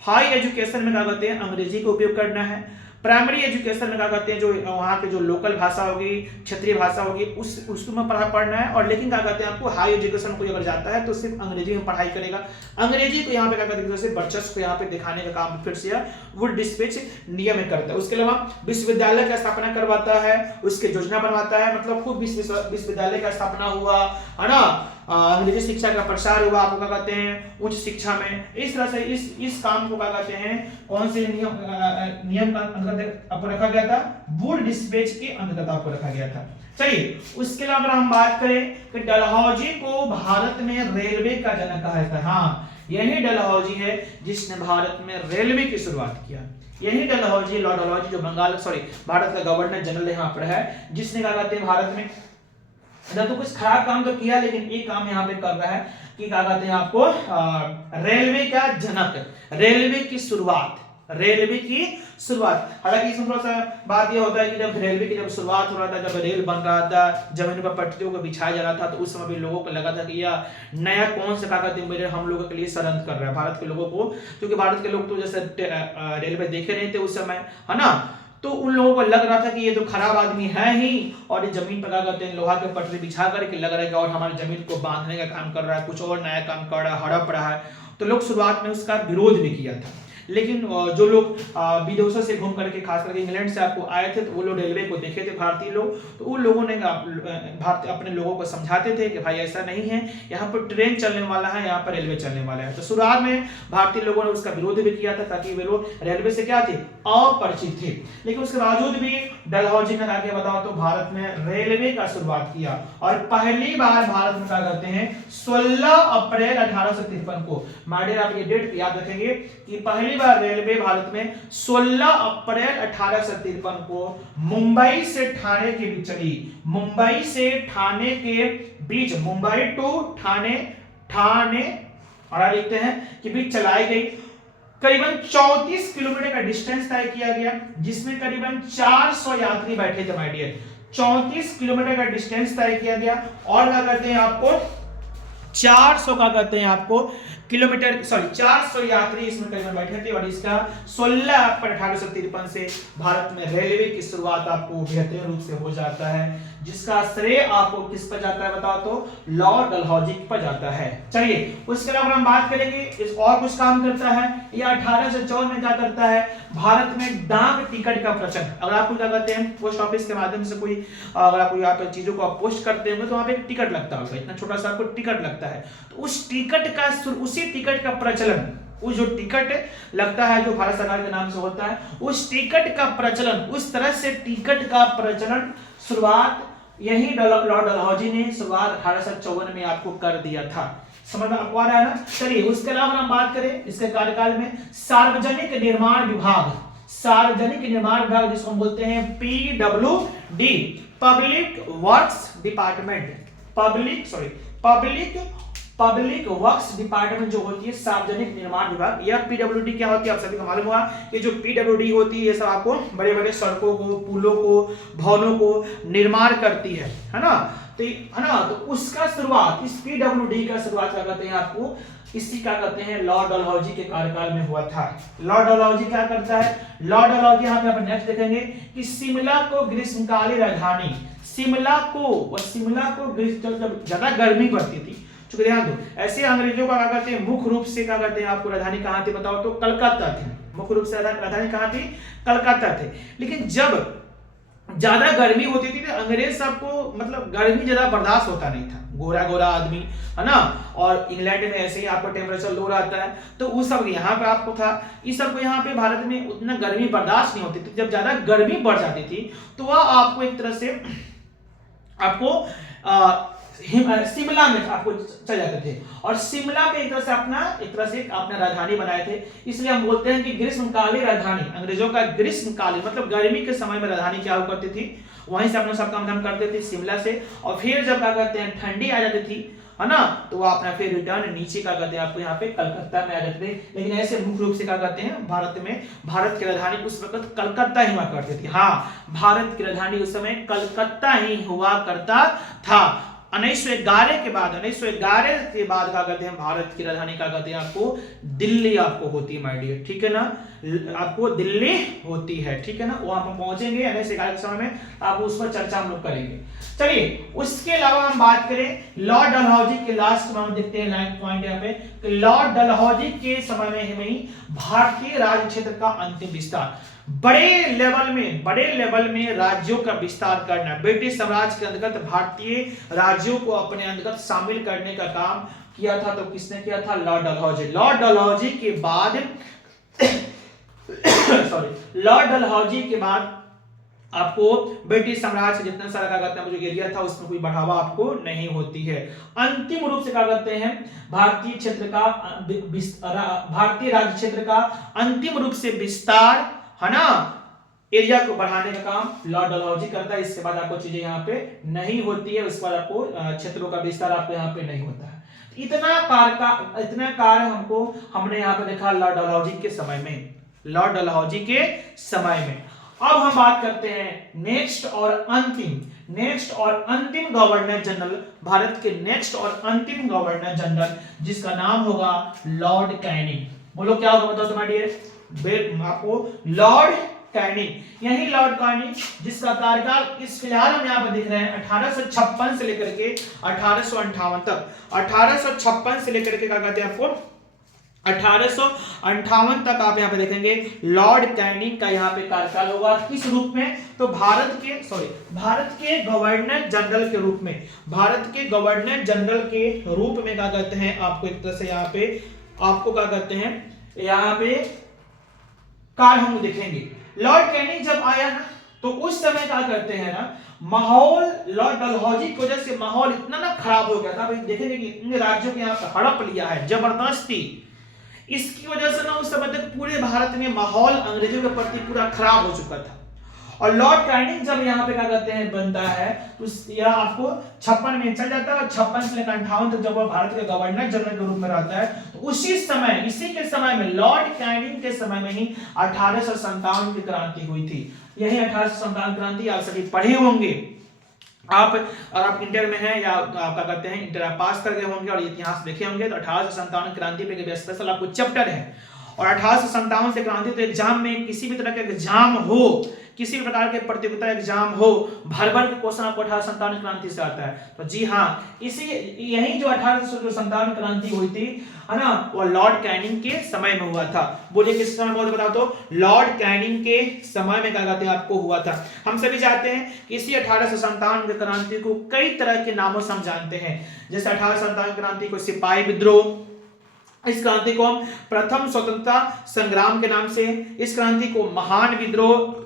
हाई एजुकेशन में क्या कहते हैं अंग्रेजी का उपयोग करना है। प्राइमरी एजुकेशन में क्या कहते हैं जो वहाँ के जो लोकल भाषा होगी, क्षेत्रीय भाषा होगी, उसमें पढ़ना है। और लेकिन क्या कहते हैं आपको हाई एजुकेशन कोई अगर जाता है तो सिर्फ अंग्रेजी में पढ़ाई करेगा। अंग्रेजी को यहाँ पे क्या कहते हैं वर्चस्व को यहाँ पे दिखाने का काम फिर से वुड डिस्पेच नियम में करता है। उसके अलावा विश्वविद्यालय का स्थापना करवाता है, उसके योजना बनवाता है, मतलब खूब विश्वविद्यालय का स्थापना हुआ, है ना, अंग्रेजी शिक्षा का प्रसार हुआ, आपको क्या कहते हैं उच्च शिक्षा में। इस तरह से इस काम को क्या कहते हैं कौन से नियम का अंतर्गत आपको रखा गया था? वुड डिस्पेच के अंतर्गत आपको रखा गया था। चलिए उसके अलावा अगर हम बात करें कि डलहौजी को भारत में रेलवे का जनक कहा जाता है। हाँ, यही डलहौजी है जिसने भारत में रेलवे की शुरुआत किया। यही डलहौजी, लॉर्ड डलहौजी जो भारत का गवर्नर जनरल यहाँ पर है, जिसने क्या कहते हैं भारत में तो कुछ खराब काम तो किया लेकिन एक काम यहाँ पे कर रहा है कि क्या कहते हैं आपको रेलवे का जनक, रेलवे की शुरुआत। हालांकि इसमें थोड़ा सा बात यह होता है कि जब रेलवे की शुरुआत हो रहा था, जब रेल बन रहा था, जमीन पर पटरियों को बिछाया जा रहा था, तो उस समय भी लोगों को लगा था कि यह नया कौन सा क्या कहते हैं हम लोगों के लिए षड्यंत्र कर रहा है भारत के लोगों को। क्योंकि भारत के लोग तो जैसे रेलवे देखे नहीं थे उस समय, है ना, तो उन लोगों को लग रहा था कि ये तो खराब आदमी है ही, और ये जमीन पर क्या कहते हैं लोहा के पटरी बिछा करके लग रहा है कि और हमारी जमीन को बांधने का काम कर रहा है, कुछ और नया काम कर रहा है, हड़प रहा है। तो लोग शुरुआत में उसका विरोध भी किया था। लेकिन जो लोग विदेशों से घूम करके खास करके इंग्लैंड से आपको आए थे, तो वो लोग रेलवे को देखे थे भारतीय लोग, तो उन लोगों ने भारतीय अपने लोगों को समझाते थे कि भाई ऐसा नहीं है, यहाँ पर ट्रेन चलने वाला है, यहाँ पर रेलवे चलने वाला है। तो शुरुआत में भारतीय लोगों ने उसका विरोध भी किया था ताकि वे लोग रेलवे से क्या थे अपरिचित थे। लेकिन उसके बावजूद भी डलहौजी ने आगे बताओ तो भारत में रेलवे का शुरुआत किया। और पहली बार भारत में क्या करते हैं 16 अप्रैल 1853 को, माइडियर आप ये डेट याद रखेंगे कि पहली बार रेलवे भारत में 16 अप्रैल 1853 को मुंबई से ठाणे के बीच चली। मुंबई से ठाणे के बीच, मुंबई टू ठाणे और लिखते हैं कि बीच चलाई गई। करीबन 34 किलोमीटर का डिस्टेंस तय किया गया, जिसमें करीबन 400 यात्री बैठे थे। माय डियर 34 किलोमीटर का डिस्टेंस तय किया गया। और क्या कहते हैं आपको 400 का कहते हैं आपको किलोमीटर, सॉरी 400 यात्री इसमें करीबन बैठे थे। और इसका 16 अप्रैल 1853 से भारत में रेलवे की शुरुआत आपको बेहतरीन रूप से हो जाता है, जिसका श्रेय आपको किस पर जाता है बताओ तो लॉर्ड डलहौजी पर जाता है। चलिए उसके अलावा हम बात करेंगे इस और कुछ काम करता है। यह 1854 में क्या करता है भारत में डाक टिकट का प्रचलन। अगर आपको क्या कहते हैं पोस्ट ऑफिस के माध्यम से कोई अगर आप यहाँ पर चीजों को आप पोस्ट करते होंगे तो वहां पे एक टिकट लगता होगा, इतना छोटा सा आपको टिकट लगता है। तो उस टिकट का प्रचलन, वो जो टिकट लगता है जो भारत सरकार के नाम से होता है, उस टिकट का प्रचलन, उस तरह से टिकट का प्रचलन शुरुआत यही लॉर्ड डलहौजी ने शुरुआत 1854 में आपको कर दिया था। समझ में आपको आ रहा है ना। चलिए उसके अलावा हम बात करें इसके कार्यकाल में सार्वजनिक निर्माण विभाग, जिसको हम बोलते हैं PWD, public works department, public public works department जो होती है, सार्वजनिक निर्माण विभाग, या पीडब्ल्यूडी क्या होती है आप सभी को मालूम हुआ कि जो पीडब्ल्यूडी होती है ये सब आपको बड़े बड़े सड़कों को, पुलों को, भवनों को निर्माण करती है ना। तो है ना, तो उसका शुरुआत, इस पीडब्ल्यूडी का शुरुआत क्या कहते हैं आपको, इसी क्या कहते हैं लॉर्ड डलहौजी के कार्यकाल में हुआ था। लॉर्ड डलहौजी क्या करता है, लॉर्ड डलहौजी यहाँ पे आप नेक्स्ट देखेंगे कि शिमला को ग्रीष्मकालीन राजधानी, शिमला को जब ज्यादा गर्मी पड़ती थी, चूंकि ध्यान दो ऐसे अंग्रेजों का क्या कहते हैं मुख्य रूप से क्या कहते हैं आपको राजधानी कहाँ थी बताओ तो कलकत्ता थी, मुख्य रूप से राजधानी कहाँ थी, कलकत्ता थे। लेकिन जब ज्यादा गर्मी होती थी तो अंग्रेज सबको मतलब गर्मी ज्यादा बर्दाश्त होता नहीं था, गोरा गोरा आदमी है ना, और इंग्लैंड में ऐसे ही आपका टेम्परेचर लो रहता है, तो उस सब यहाँ पे आपको था, इस सबको यहाँ पे भारत में उतना गर्मी बर्दाश्त नहीं होती थी। जब ज्यादा गर्मी बढ़ जाती थी तो वह आपको एक तरह से आपको शिमला में आपको चले जाते थे, और शिमला में एक तरह से अपना राजधानी बनाए थे। इसलिए हम बोलते हैं कि ग्रीष्मकालीन राजधानी, अंग्रेजों का ग्रीष्मकालीन मतलब गर्मी के समय में राजधानी क्या हुआ करती थी, वहीं से अपना सब काम धाम करते थे शिमला से, और फिर जब क्या कहते हैं ठंडी आ जाती थी है ना, तो वो अपना फिर रिटर्न नीचे क्या कहते हैं आपको यहाँ पे कलकत्ता में आ जाते थे। लेकिन ऐसे मुख्य रूप से क्या कहते हैं भारत की राजधानी उस वक्त कलकत्ता ही हुआ करती थी। हाँ, भारत की राजधानी उस समय कलकत्ता ही हुआ करता था। 1911 के बाद क्या कहते हैं भारत की राजधानी क्या कहते हैं आपको दिल्ली आपको होती है माय डियर, ठीक है ना, आपको दिल्ली होती है, ठीक है ना, वहां पर पहुंचेंगे 1911 के समय में, आप उस पर चर्चा हम लोग करेंगे। चलिए उसके अलावा हम बात करें लॉर्ड डलहौजी के लास्ट में हम देखते हैं लाइन पॉइंट यहाँ पे, लॉर्ड डलहौजी के समय में ही भारतीय राज्य क्षेत्र का अंतिम विस्तार, बड़े लेवल में राज्यों का विस्तार करना, ब्रिटिश साम्राज्य के अंतर्गत भारतीय राज्यों को अपने अंतर्गत शामिल करने का काम किया था। तो किसने किया था, लॉर्ड डलहौजी। लॉर्ड डलहौजी के बाद आपको ब्रिटिश साम्राज्य जितना सारा क्या कहते हैं जो एरिया था उसमें कोई बढ़ावा आपको नहीं होती है। अंतिम रूप से क्या कहते हैं भारतीय राज्य क्षेत्र का अंतिम रूप से विस्तार है ना, एरिया को बढ़ाने का काम लॉर्ड डलहौजी करता है। इसके बाद आपको चीजें यहाँ पे नहीं होती है, उसके बाद आपको क्षेत्रों का विस्तार आपको यहाँ पे नहीं होता है। इतना कार्य हमने यहाँ पे देखा लॉर्ड डलहौजी के समय में। अब हम बात करते हैं नेक्स्ट और अंतिम गवर्नर जनरल, भारत के नेक्स्ट और अंतिम गवर्नर जनरल जिसका नाम होगा लॉर्ड कैनिंग। बोलो क्या होगा बताओ तुम्हारे डियर, आपको लॉर्ड कैनिंग, यही लॉर्ड कैनिंग जिसका कार्यकाल इस फिलहाल हम यहाँ पर देख रहे हैं 1856 से लेकर के 1858 तक, 1856 से लेकर के क्या कहते हैं आपको 1858 तक आप यहाँ पे देखेंगे लॉर्ड कैनिंग का यहाँ पे कार्यकाल होगा। किस रूप में, तो भारत के गवर्नर जनरल के रूप में, क्या कहते हैं आपको एक तरह से यहाँ पे आपको क्या कहते हैं यहाँ पे कार्य हम देखेंगे। लॉर्ड कैनिंग जब आया ना तो उस समय क्या करते हैं ना, माहौल लॉर्ड डलहौजी की वजह से माहौल इतना ना खराब हो गया था। देखेंगे कि इतने राज्यों के यहाँ पे हड़प लिया है जबरदस्ती, इसकी वजह से ना उस समय तक पूरे भारत में माहौल अंग्रेजों के प्रति पूरा खराब हो चुका था। और लॉर्ड कैनिंग जब यहाँ पे क्या कहते हैं बनता है तो यह आपको 56 में चल जाता है, और 56 से लेकर 58 तक जब वह भारत के गवर्नर जनरल के रूप में रहता है तो इसी के समय में लॉर्ड कैनिंग के समय में ही 1857 की क्रांति हुई थी। यही 1857 क्रांति आप सभी पढ़े होंगे, आप इंटर में हैं या आपका कहते हैं इंटर आप पास कर गए होंगे और इतिहास देखे होंगे। तो 1857 क्रांति पे स्पेशल आपको चैप्टर है, और 1857 से क्रांति तो एग्जाम में किसी भी तरह का एग्जाम हो, किसी भी प्रकार के प्रतियोगिता एग्जाम हो, भर के क्वेश्चन आपको 1857 क्रांति से आता है। तो जी हाँ, यही जो 1857 क्रांति हुई थी है ना, वो लॉर्ड कैनिंग के समय में हुआ था। बोलिए किस समय हुआ था बताओ तो, लॉर्ड कैनिंग के समय में क्या कहते हैं आपको हुआ था। हम सभी जानते हैं कि इसी 1857 की क्रांति को कई तरह के नामों से हम जानते हैं, जैसे 1857 क्रांति को सिपाही विद्रोह, इस क्रांति को हम प्रथम स्वतंत्रता संग्राम के नाम से, इस क्रांति को महान विद्रोह,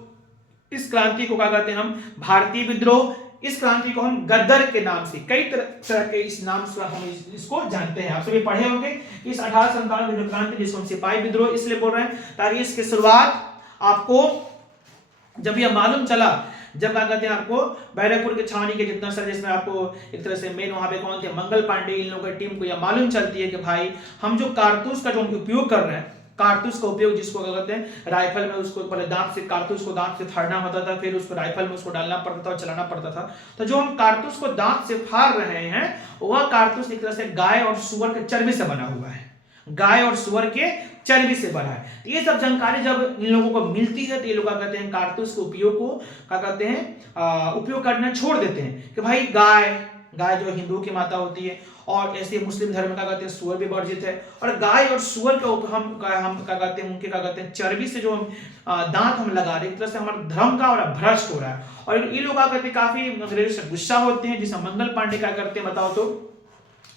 इस क्रांति को क्या कहते हैं हम भारतीय विद्रोह, इस क्रांति को हम गद्दर के नाम से, कई तरह के इस नाम से हम इसको जानते हैं। आप सभी पढ़े होंगे इस 1857 की क्रांति जिसको हम सिपाही विद्रोह इसलिए बोल रहे हैं ताकि इसकी शुरुआत आपको जब यह मालूम चला जब क्या कहते हैं आपको बैरकपुर के छावनी के जितना सर, जिसमें आपको एक तरह से मेन वहां पे कौन थे, मंगल पांडे, इन लोगों की टीम को यह मालूम चलती है कि भाई हम जो कारतूस का जो उपयोग कर रहे हैं, कारतूस का उपयोग जिसको क्या कहते हैं राइफल में, उसको पहले दांत से कारतूस को दांत से फाड़ना होता था, फिर उसको राइफल में उसको डालना पड़ता था और चलाना पड़ता था। तो जो हम कारतूस को दांत से फाड़ रहे हैं वह कारतूस एक तरह से गाय और सुअर के चर्बी से बना हुआ है, गाय और सुअर के चर्बी से बना है। ये सब जानकारी जब इन लोगों को मिलती है तो ये लोग क्या कहते हैं कारतूस के उपयोग को क्या कहते हैं उपयोग करना छोड़ देते हैं कि भाई गाय जो हिंदू की माता होती है, और ऐसे मुस्लिम धर्म में क्या कहते हैं सुअर भी वर्जित है, और गाय और सुअर के हम क्या कहते हैं उनके क्या कहते हैं चर्बी से जो हम दांत हम लगा रहे हैं, एक तरह से हमारा धर्म का और भ्रष्ट हो रहा है। और ये लोग क्या कहते हैं काफी अंग्रेजों से गुस्सा होते हैं, जिसे मंगल पांडे क्या करते हैं बताओ तो,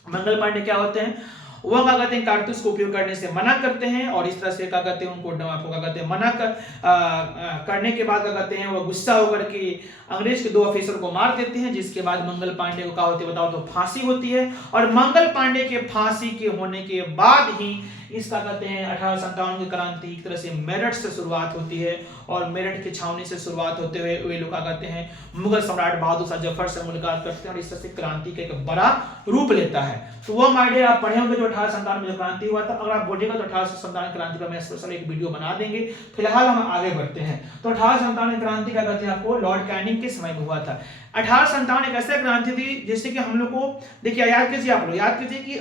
मंगल पांडे क्या होते हैं, वो क्या कहते हैं कारतूस को उपयोग करने से मना करते हैं, और इस तरह से क्या कहते हैं उनको आपको क्या कहते हैं मना करने के बाद क्या कहते हैं वो गुस्सा होकर के अंग्रेज के 2 ऑफिसर को मार देते हैं, जिसके बाद मंगल पांडे को क्या होती है बताओ तो फांसी होती है। और मंगल पांडे के फांसी के होने के बाद ही इसका कहते हैं 1857 की क्रांति एक तरह से मेरठ से शुरुआत होती है, और मेरठ की छावनी से शुरुआत होते हुए वे लोग क्या कहते हैं मुगल सम्राट बहादुर शाह जफर से मुलाकात करते हैं, और इस तरह से क्रांति का एक बड़ा रूप लेता है। तो वो आइडिया आप पढ़े होंगे जो 1857 में जो क्रांति हुआ था। अगर आप बोलिएगा तो 1857 क्रांति पर मैं स्पेशल एक वीडियो बना देंगे। फिलहाल हम आगे बढ़ते हैं। तो 1857 क्रांति क्या कहते हैं आपको लॉर्ड कैनिंग के समय में हुआ था। 1857 एक ऐसा क्रांति थी जिससे कि हम लोग को देखिए याद कीजिए, आप लोग याद कीजिए कि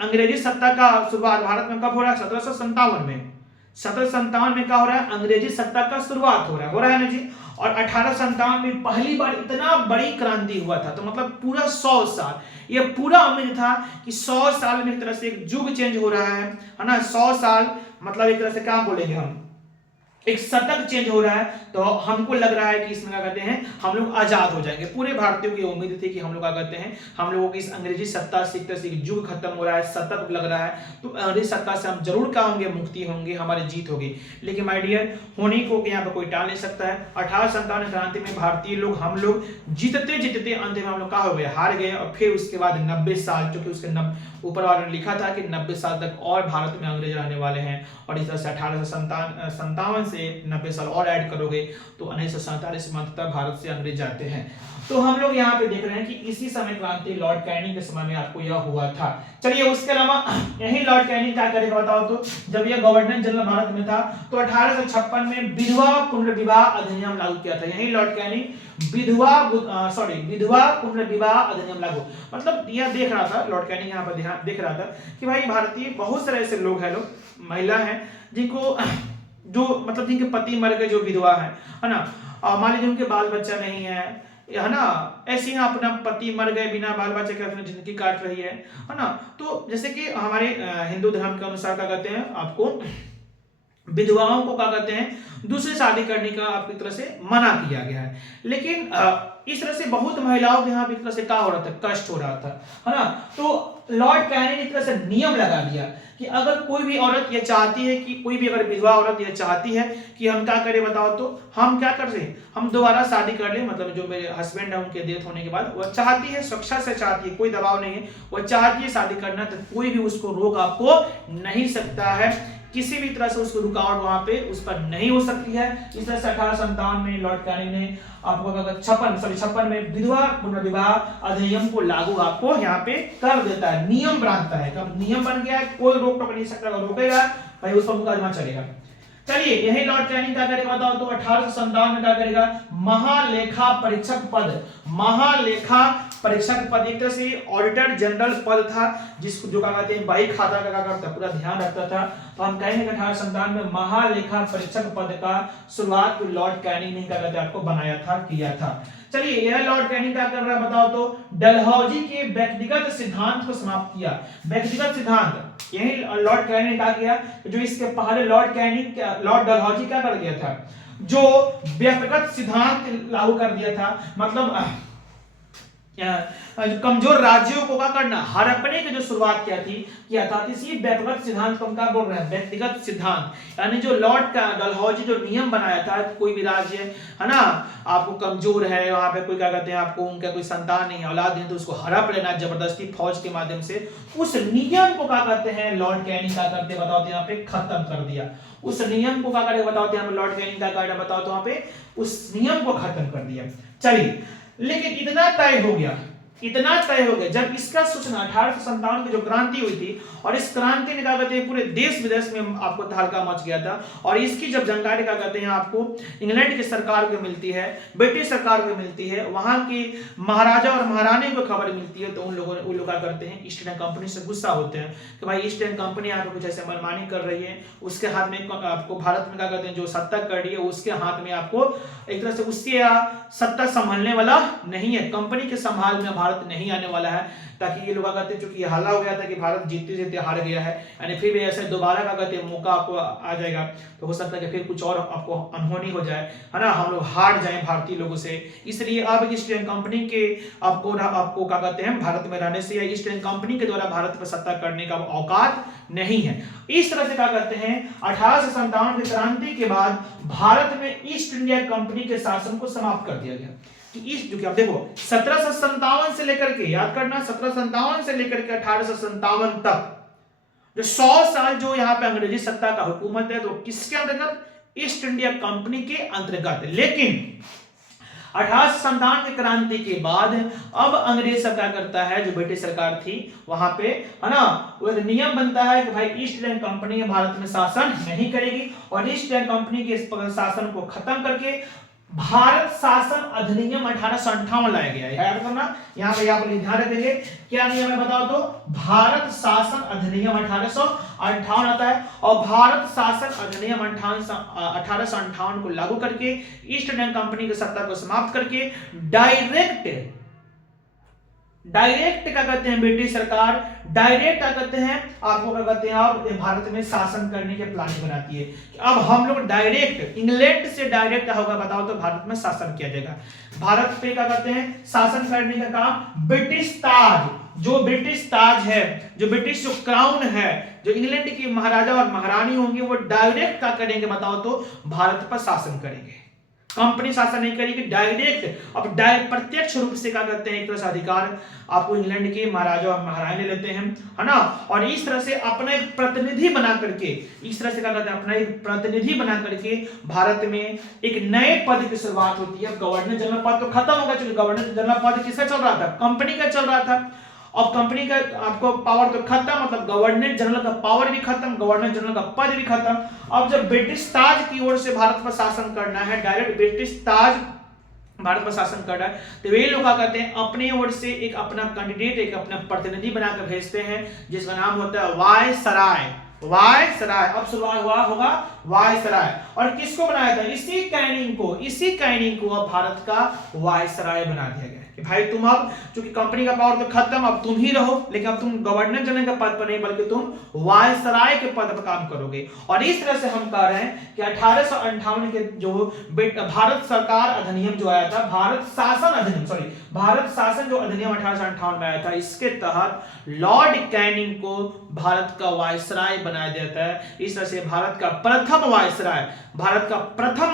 अंग्रेजी सत्ता का शुरुआत भारत में कब हो रहा है, 1757 में। 1757 में क्या हो रहा है, अंग्रेजी सत्ता का शुरुआत हो रहा है ना जी। और 1857 में पहली बार इतना बड़ी क्रांति हुआ था, तो मतलब पूरा 100 साल, ये पूरा उम्मीद था कि 100 साल में एक तरह से एक युग चेंज हो रहा है ना। 100 साल मतलब एक तरह से क्या बोलेंगे हम, एक शतक चेंज हो रहा है। तो हमको लग रहा है कि इसमें क्या कहते हैं हम लोग आजाद हो जाएंगे। पूरे भारतीयों की उम्मीद थी कि हम लोग क्या कहते हैं हम लोगों की इस अंग्रेजी सत्ता से एक तरह से युग खत्म हो रहा है, शतक लग रहा है, तो अंग्रेजी सत्ता से हम जरूर क्या होंगे, मुक्ति होंगे, हमारी जीत होगी। लेकिन माय डियर होने को यहाँ पे कोई टाल नहीं सकता है। 1857 क्रांति में भारतीय लोग हम लोग जीतते जीतते अंत में हम लोग क्या हो गए, हार गए। और फिर उसके बाद 90 साल, क्योंकि उसके ऊपर वाले ने लिखा था कि 90 साल तक और भारत में अंग्रेज रहने वाले हैं, और इस तरह से 1857 से 90 साल और ऐड करोगे तो 1947 में अंततः भारत से अंग्रेज जाते हैं। तो हम लोग यहाँ पे देख रहे हैं कि इसी समय क्रांति लॉर्ड कैनिंग के समय में आपको यह हुआ था। चलिए उसके अलावा यही लॉर्ड कैनिंग क्या करेगा बताओ तो, जब यह गवर्नर जनरल भारत में था तो 1856 में विधवा पुनर्विवाह अधिनियम लागू किया था। यही लॉर्ड कैनिंग विधवा पुनर्विवाह अधिनियम लागू, मतलब यह देख रहा था लॉर्ड कैनिंग यहाँ पर ध्यान देख रहा था कि भाई भारतीय बहुत सारे ऐसे लोग हैं, लोग महिला हैं जिनको जो मतलब जिनके पति मर गए, जो विधवा है ना, मान लीजिए उनके बाल बच्चा नहीं है ना, ऐसे ही अपना पति मर गए बिना बाल बच्चे के अपनी जिंदगी काट रही है ना। तो जैसे कि हमारे हिंदू धर्म के अनुसार क्या कहते हैं आपको विधवाओं को क्या कहते हैं दूसरी शादी करने का आपकी तरह से मना किया गया है। लेकिन इस तरह से बहुत महिलाओं के यहाँ एक तरह से क्या हो रहा था, कष्ट हो रहा था, है ना। तो लॉर्ड कैनिंग ने एक तरह से नियम लगा दिया कि अगर कोई भी औरत ये चाहती है कि कोई भी अगर विधवा औरत ये चाहती है कि हम क्या करें बताओ तो, हम क्या कर रहे हम दोबारा शादी कर ले, मतलब जो मेरे हस्बैंड है उनके डेथ होने के बाद वह चाहती है, स्वेच्छा से चाहती है, कोई दबाव नहीं है, वह चाहती है शादी करना, तो कोई भी उसको रोक आपको नहीं सकता है, किसी भी तरह से उसको रुकावट वहां पे उस पर नहीं हो सकती है। इस तरह से 1857 में लॉर्ड कैनिंग ने आपको 56 में विधवा पुनर्विवाह अधिनियम को लागू आपको यहाँ पे कर देता है, नियम बनाता है। अब नियम बन गया है, कोई रोक टोक नहीं सकता, अगर रोकेगा भाई उस पर मुकदमा चलेगा। चलिए यही लॉर्ड कैनिंग क्या करेगा बताओ तो 1857 में क्या करेगा, महालेखा परीक्षक पद एक तरह से ऑडिटर जनरल पद था, जिसको जो क्या कहते हैं बही खाता का क्या करता पूरा ध्यान रखता था। तो हम कहेंगे 1857 में महालेखा परीक्षक पद का शुरुआत लॉर्ड कैनिंग ने क्या कहते हैं आपको बनाया था, किया था। चलिए यह लॉर्ड कैनिंग क्या कर रहा है बताओ तो, डलहौजी के व्यक्तिगत सिद्धांत को समाप्त किया। व्यक्तिगत सिद्धांत यही लॉर्ड कैनिंग ने क्या किया, जो इसके पहले लॉर्ड डलहौजी क्या कर दिया था, जो व्यक्तिगत सिद्धांत लागू कर दिया था, मतलब कमजोर राज्यों को क्या करना, हड़पने की जो शुरुआत किया था। इसी व्यक्तिगत सिद्धांत को हम क्या बोल रहे हैं, व्यक्तिगत सिद्धांत। यानी जो लॉर्ड डलहौजी जो नियम बनाया था, कोई भी राज्य है ना आपको कमजोर है, वहां पे कोई क्या कहते हैं आपको उनका कोई संतान नहीं, औलाद नहीं, तो उसको हड़प लेना जबरदस्ती फौज के माध्यम से, उस नियम को क्या कहते हैं लॉर्ड कैनिंग क्या करते बताओ, यहाँ पे खत्म कर दिया। उस नियम को क्या करते बताओ, यहाँ पे लॉर्ड कैनिंग क्या करते बताओ, तो वहां पे उस नियम को खत्म कर दिया। चलिए, लेकिन इतना तय हो गया जब इसका सूचना 1857 की जो क्रांति हुई थी, और इस क्रांति ने क्या कहते हैं पूरे देश विदेश में आपको तहलका मच गया था। और इसकी जब जानकारी क्या कहते हैं आपको इंग्लैंड की सरकार को मिलती है, ब्रिटिश सरकार को मिलती है, वहां की महाराजा और महारानी को खबर मिलती है, तो उन लोग क्या करते हैं, ईस्ट इंडिया कंपनी से गुस्सा होते हैं कि भाई ईस्ट इंडिया कंपनी यहाँ पे कुछ ऐसे मनमानी कर रही है, उसके हाथ में आपको भारत में क्या कहते हैं जो सत्ता कर रही है, उसके हाथ में आपको एक तरह से उसके सत्ता संभालने वाला नहीं है, कंपनी के संभाल में भारत नहीं आने वाला है, ताकि ये लोग कहते हैं चूंकि ये हल्ला हो गया था कि भारत जीतते जीतते हार गया है, यानी फिर भी ऐसे दोबारा का कहते हैं मौका आपको आ जाएगा, तो हो सकता है कि फिर कुछ और आपको अनहोनी हो जाए, है ना, हम लोग हार जाएं भारतीय लोगों से। इसलिए अब ईस्ट इंडियन कंपनी के आपको क्या कहते हैं भारत में रहने से या ईस्ट इंडियन कंपनी के द्वारा भारत पर सत्ता करने का औकात नहीं है। इस तरह से क्या कहते हैं 1857 की क्रांति के बाद भारत में ईस्ट इंडिया कंपनी के शासन को समाप्त कर दिया गया। जो कि आप देखो 1757 से लेकर के, याद करना, 1757 से लेकर के 1857 तक जो 100 साल जो यहाँ पे अंग्रेजी सत्ता का हुकूमत है, तो किसके अंतर्गत, ईस्ट इंडिया कंपनी के अंतर्गत। लेकिन 1857 की क्रांति के बाद अब अंग्रेज सरकार करता है, जो ब्रिटिश सरकार थी वहां पे, है ना, वो एक नियम बनता है कि भाई ईस्ट इंडियन कंपनी भारत में शासन नहीं करेगी, और ईस्ट इंडियन कंपनी के शासन को खत्म करके भारत शासन अधिनियम 1858 लाया गया है। याद करना, यहाँ पे आप ध्यान रखेंगे क्या नियम है बताओ, तो भारत शासन अधिनियम 1858 आता है, और भारत शासन अधिनियम 1858 को लागू करके ईस्ट इंडियन कंपनी की सत्ता को समाप्त करके डायरेक्ट क्या कहते हैं ब्रिटिश सरकार डायरेक्ट क्या कहते हैं आपको क्या कहते हैं आप भारत में शासन करने के प्लानिंग बनाती है। अब हम लोग डायरेक्ट इंग्लैंड से डायरेक्ट होगा बताओ, तो भारत में शासन किया जाएगा। भारत पे क्या कहते हैं शासन करने का काम ब्रिटिश ताज, जो ब्रिटिश ताज है, जो ब्रिटिश जो क्राउन है, जो इंग्लैंड की महाराजा और महारानी होंगे, वो डायरेक्ट क्या करेंगे बताओ, तो भारत पर शासन करेंगे। कंपनी शासन नहीं करेगी, डायरेक्ट अब प्रत्यक्ष रूप से क्या करते हैं एक तरह से अधिकार आपको इंग्लैंड के महाराजा और महारानी लेते हैं, है ना, और इस तरह से अपना एक प्रतिनिधि बना करके, इस तरह से क्या करते हैं अपना एक प्रतिनिधि बना करके भारत में एक नए पद की शुरुआत होती है। गवर्नर जनरल पद तो खत्म होगा, क्योंकि गवर्नर जनरल पद किसका चल रहा था, कंपनी का चल रहा था। अब कंपनी का आपको पावर तो खत्म, मतलब गवर्नर जनरल का पावर भी खत्म, गवर्नर जनरल का पद भी खत्म। अब जब ब्रिटिश ताज की ओर से भारत पर शासन करना है, डायरेक्ट ब्रिटिश ताज भारत पर शासन कर रहा है, तो वे लोग क्या कहते हैं अपने ओर से एक अपना कैंडिडेट, एक अपना प्रतिनिधि बनाकर भेजते हैं, जिसका नाम होता है वायसराय। अब शुरुआत हुआ होगा वायसराय, और किसको बनाया था, इसी कैनिंग को अब भारत का वायसराय बना दिया गया कि भाई तुम अब चूंकि कंपनी का पावर तो खत्म, अब तुम ही रहो, लेकिन अब तुम गवर्नर जनरल के पद पर नहीं बल्कि तुम वायसराय के पद पर काम करोगे। और इस तरह से हम कह रहे हैं कि 1858 के जो भारत सरकार अधिनियम जो आया था, भारत शासन जो अधिनियम 1858 में आया था, इसके तहत लॉर्ड कैनिंग को भारत का वायसराय बनाया जाता है। इस तरह से भारत का प्रथम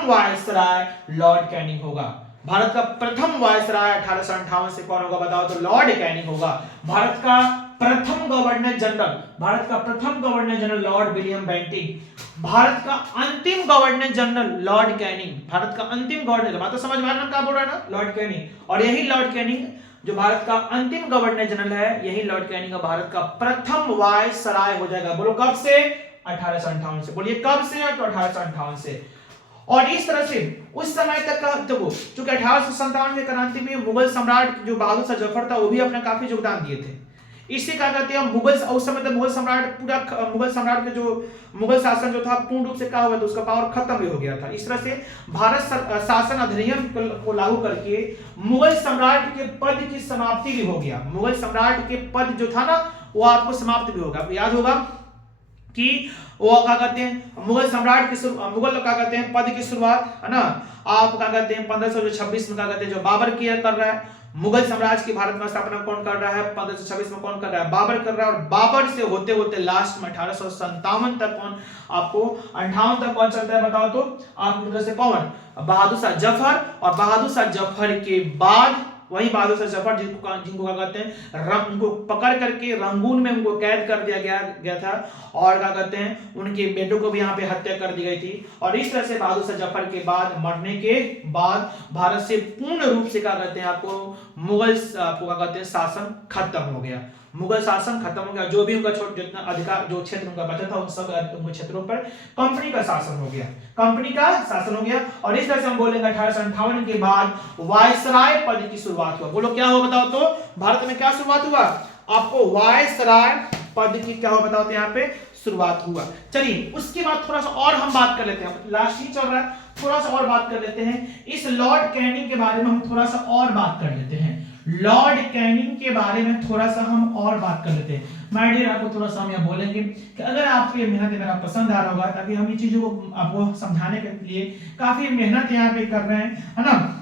वायसराय लॉर्ड कैनिंग होगा। भारत का प्रथम वायसराय 1858 से कौन होगा बताओ, तो लॉर्ड कैनिंग होगा। भारत का प्रथम governor general lord William Bentinck. Bharat का अंतिम governor general lord Canning. Bharat का अंतिम गवर्नर, बात तो समझ में आ रहा है क्या बोल रहा है ना, लॉर्ड कैनिंग। और यही लॉर्ड कैनिंग जो भारत का अंतिम गवर्नर जनरल है, यही लॉर्ड कैनिंग भारत का प्रथम वायसराय हो जाएगा। बोलो कब से, 1858 से। बोलिए कब से, तो 1858 से। और इस तरह से उस समय तक का देखो, चूंकि 1857 की क्रांति में मुगल सम्राट जो बहादुर शाह जफर था, वो भी अपना काफी योगदान दिए थे। इससे क्या कहते हैं मुगल, उस समय तक मुगल सम्राट के जो मुगल शासन जो था पूर्ण रूप से क्या हुआ था, उसका पावर खत्म भी हो गया था। इस तरह से भारत शासन अधिनियम को लागू करके मुगल सम्राट के पद की समाप्ति भी हो गया। मुगल सम्राट के पद जो था ना, वो आपको समाप्त भी होगा। आपको याद होगा कि वो क्या कहते हैं मुगल क्या कहते हैं पद की शुरुआत, है ना, आप क्या कहते हैं 1526 में क्या कहते हैं जो बाबर किया कर रहा है, मुगल साम्राज्य की भारत में स्थापना कौन कर रहा है? 1526 में कौन कर रहा है? बाबर कर रहा है। और बाबर से होते होते लास्ट में 1857 तक कौन, आपको 58 तक कौन चलता है बताओ तो? आपकी तरफ से कौन? बहादुर शाह जफर। और बहादुर शाह जफर के बाद वही बहादुर शाह जफर जिनको क्या कहते हैं, उनको पकड़ करके रंगून में उनको कैद कर दिया गया था, और क्या कहते हैं, उनके बेटों को भी यहाँ पे हत्या कर दी गई थी। और इस तरह से बहादुर शाह जफर के बाद, मरने के बाद भारत से पूर्ण रूप से क्या कहते हैं, आपको मुगल आपको क्या कहते हैं, शासन खत्म हो गया। मुगल शासन खत्म हो गया। जो भी उनका जितना अधिकार, जो क्षेत्र उनका बचा था, उन सब उनके क्षेत्रों पर कंपनी का शासन हो गया, कंपनी का शासन हो गया। और इस तरह से हम बोलेंगे 1858 के बाद वायसराय पद की शुरुआत हुआ। बोलो क्या हुआ बताओ तो? भारत में क्या शुरुआत हुआ? आपको वायसराय पद की क्या हुआ बताओ तो? यहाँ पे शुरुआत हुआ। चलिए उसके बाद थोड़ा सा और हम बात कर लेते हैं, लास्ट ही चल रहा है, थोड़ा सा और बात कर लेते हैं। इस लॉर्ड कैनिंग के बारे में हम थोड़ा सा और बात कर लेते हैं। लॉर्ड कैनिंग के बारे में थोड़ा सा हम और बात कर लेते हैं। माय डियर, आपको थोड़ा सा हम यहाँ बोलेंगे कि अगर आपको ये मेहनत मेरा पसंद आ रहा होगा, ताकि हम ये चीजों को आपको समझाने के लिए काफी मेहनत यहाँ पे कर रहे हैं, है ना,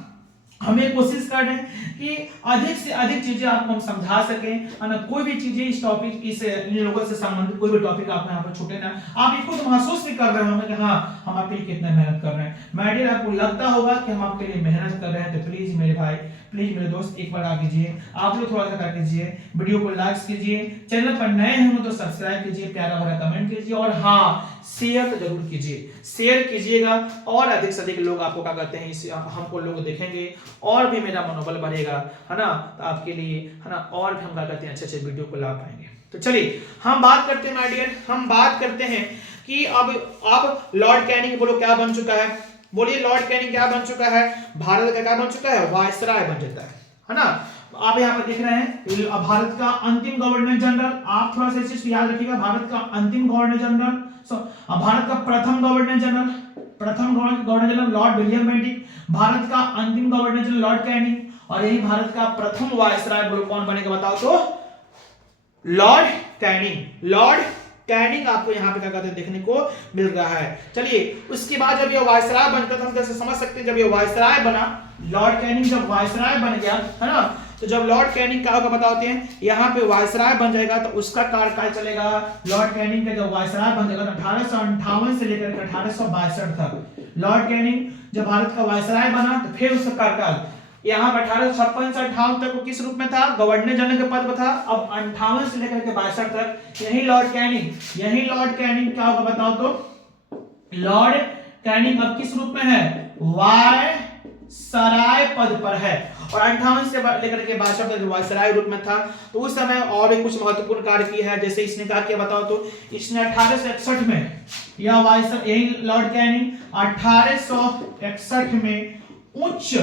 हमें कोशिश कर रहे हैं कि अधिक से अधिक चीजें आपको हम समझा सकें, है ना। कोई भी चीजें इस टॉपिक, इन लोगों से संबंधित कोई भी टॉपिक आपको यहाँ पर छूटे ना। आप इसको तो महसूस भी कर रहे होंगे कि हाँ, हम आपके लिए कितना मेहनत कर रहे हैं। माय डियर, आपको लगता होगा कि हम आपके लिए मेहनत कर रहे हैं, तो प्लीज मेरे भाई, प्लीज मेरे दोस्त, एक बार आ कीजिए, आप लोग थोड़ा सा कर कीजिए, वीडियो को लाइक कीजिए, चैनल पर नए हैं तो सब्सक्राइब कीजिए, प्यारा भरा कमेंट कीजिए, और हाँ, शेयर तो जरूर कीजिए, शेयर कीजिएगा, और अधिक से अधिक लोग आपको क्या कहते हैं, इस हमको लोग देखेंगे और भी मेरा मनोबल बढ़ेगा, है ना, तो आपके लिए, है ना, और भी हम क्या करते हैं, अच्छे अच्छे वीडियो को ला पाएंगे। तो चलिए हम बात करते हैं माय डियर, हम बात करते हैं कि अब लॉर्ड कैनिंग बोलो क्या बन चुका है? बोलिए लॉर्ड कैनिंग क्या बन चुका है? भारत का क्या बन चुका है? वायसराय बन जाता है ना। आप यहाँ पर देख रहे हैं भारत का अंतिम गवर्नर जनरल। आप थोड़ा सा इस चीज को याद रखिएगा, भारत का अंतिम गवर्नर जनरल, भारत का प्रथम governor general lord William Bentinck, Bharat का अंतिम गवर्नर जनरल लॉर्ड कैनिंग, और यही भारत का प्रथम वायसराय बोलो कौन बनेगा बताओ तो? Lord Canning. लॉर्ड कैनिंग आपको यहाँ पे क्या कहते हैं, देखने को मिल रहा है। चलिए उसके बाद जब ये वायसराय बनता था, हम कैसे समझ सकते हैं, जब ये वायसराय बना, लॉर्ड कैनिंग जब वायसराय बन गया, है ना, तो जब लॉर्ड कैनिंग क्या होगा बताते हैं, यहाँ पे वायसराय बन जाएगा, तो उसका कार्यकाल चलेगा, लॉर्ड कैनिंग का जब वायसराय बन जाएगा, तो 1858 से लेकर 1862 तक लॉर्ड कैनिंग जब भारत का वायसराय बना, तो फिर उसका कार्यकाल यहाँ 1856 से 58 तक वो किस रूप में था? गवर्नर जनरल के पद पर था। अब 58 से लेकर के 62 तक यही लॉर्ड कैनिंग क्या होगा बताओ तो? लॉर्ड कैनिंग अब किस रूप में है? वायसराय पद पर है। और 58 से लेकर के 62 तक वायसराय रूप में था। तो उस समय और भी कुछ महत्वपूर्ण कार्य किया है, जैसे इसने क्या किया बताओ तो? इसने 1861 में यह वायसराय, यही लॉर्ड कैनिंग 1861 में उच्च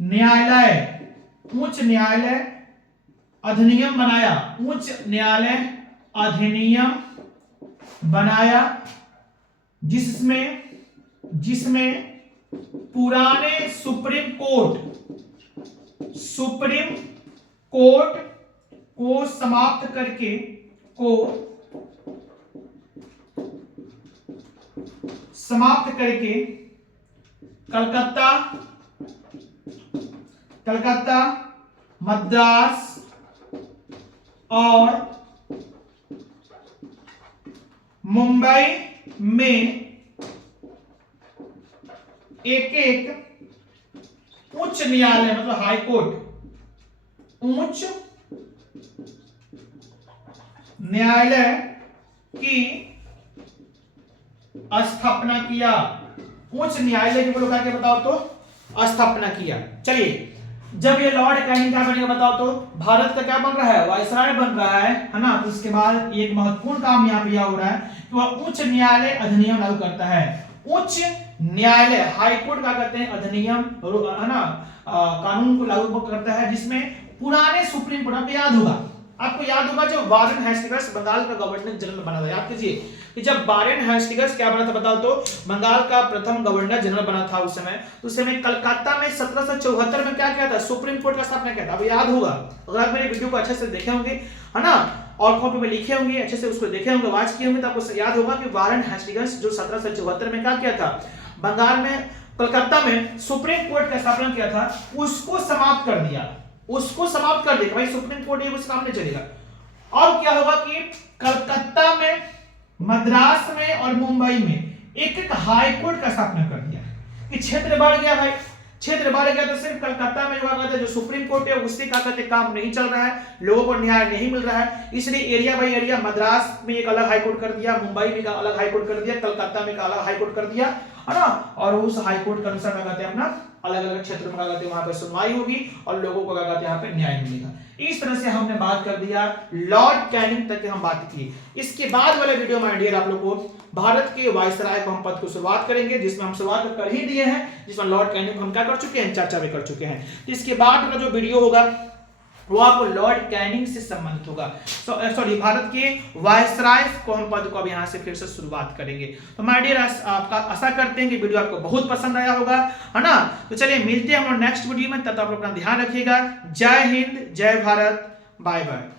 न्यायालय अधिनियम बनाया, जिसमें पुराने सुप्रीम कोर्ट को समाप्त करके कलकत्ता, मद्रास और मुंबई में एक उच्च न्यायालय, मतलब हाई कोर्ट, उच्च न्यायालय की स्थापना किया। उच्च न्यायालय की बोलो क्या बताओ तो? स्थापना किया। चलिए जब ये लॉर्ड कैनिंग क्या बनेगा बताओ तो? भारत का क्या बन रहा है? वायसराय बन रहा है ना। तो उसके बाद एक महत्वपूर्ण काम यहाँ पे हो रहा है कि वह उच्च न्यायालय अधिनियम लागू करता है। उच्च न्यायालय, हाई कोर्ट का कहते हैं अधिनियम, है ना, कानून को लागू करता है, जिसमें पुराने सुप्रीम कोर्ट, आपको याद होगा जो वारेन हेस्टिंग्स बंगाल का गवर्नर जनरल बना था। याद कीजिए कि जब वारेन हेस्टिंग्स क्या बना था बताओ तो? बंगाल का प्रथम गवर्नर जनरल बना था उस समय। तो उस समय कलकत्ता में 1774 में क्या किया था? सुप्रीम कोर्ट का स्थापना किया था। अब याद होगा, अगर आप मेरे वीडियो को अच्छे से देखे होंगे, है ना, और कॉपी में लिखे होंगे, अच्छे से उसको देखे होंगे, वॉच किए होंगे, तो आपको याद होगा कि वारेन हेस्टिंग्स जो 1774 में क्या किया था? बंगाल में कलकत्ता में सुप्रीम कोर्ट का स्थापना किया था, उसको समाप्त कर दिया, भाई सुप्रीम कोर्ट ये काम नहीं चलेगा। और क्या होगा कि कलकत्ता में, मद्रास में और मुंबई में एक एक हाई कोर्ट का स्थापना कर दिया कि क्षेत्र बढ़ गया भाई, क्षेत्र बढ़ गया तो सिर्फ कलकत्ता में जो सुप्रीम कोर्ट है उससे क्या कहते काम नहीं चल रहा है, लोगों को न्याय नहीं मिल रहा है, इसलिए एरिया बाई एरिया मद्रास में एक अलग हाई कोर्ट कर दिया, मुंबई में एक अलग हाई कोर्ट कर दिया, कलकत्ता में एक अलग हाई कोर्ट कर दिया, है ना। और उस हाई कोर्ट के अनुसार क्या कहते हैं अपना अलग अलग क्षेत्र में क्या कहते हैं वहां पर सुनवाई होगी और लोगों को क्या कहते हैं यहाँ पे न्याय मिलेगा। इस तरह से हमने बात कर दिया, लॉर्ड कैनिंग तक हम बात की। इसके बाद वाले वीडियो में डियर आप लोग को भारत के वायसराय को हम पद को शुरुआत करेंगे, जिसमें हम शुरुआत कर ही दिए हैं, जिसमें लॉर्ड कैनिंग हम क्या कर चुके हैं, चर्चा भी कर चुके हैं। इसके बाद वाला जो वीडियो होगा वो आपको लॉर्ड कैनिंग से संबंधित होगा, सॉरी भारत के वायसराय को हम पद को अब यहाँ से फिर से शुरुआत करेंगे। तो माय डियर आपका आशा करते हैं कि वीडियो आपको बहुत पसंद आया होगा, है ना। तो चलिए मिलते हैं हम नेक्स्ट वीडियो में, तब तक आप अपना ध्यान रखिएगा। जय हिंद, जय भारत, बाय बाय।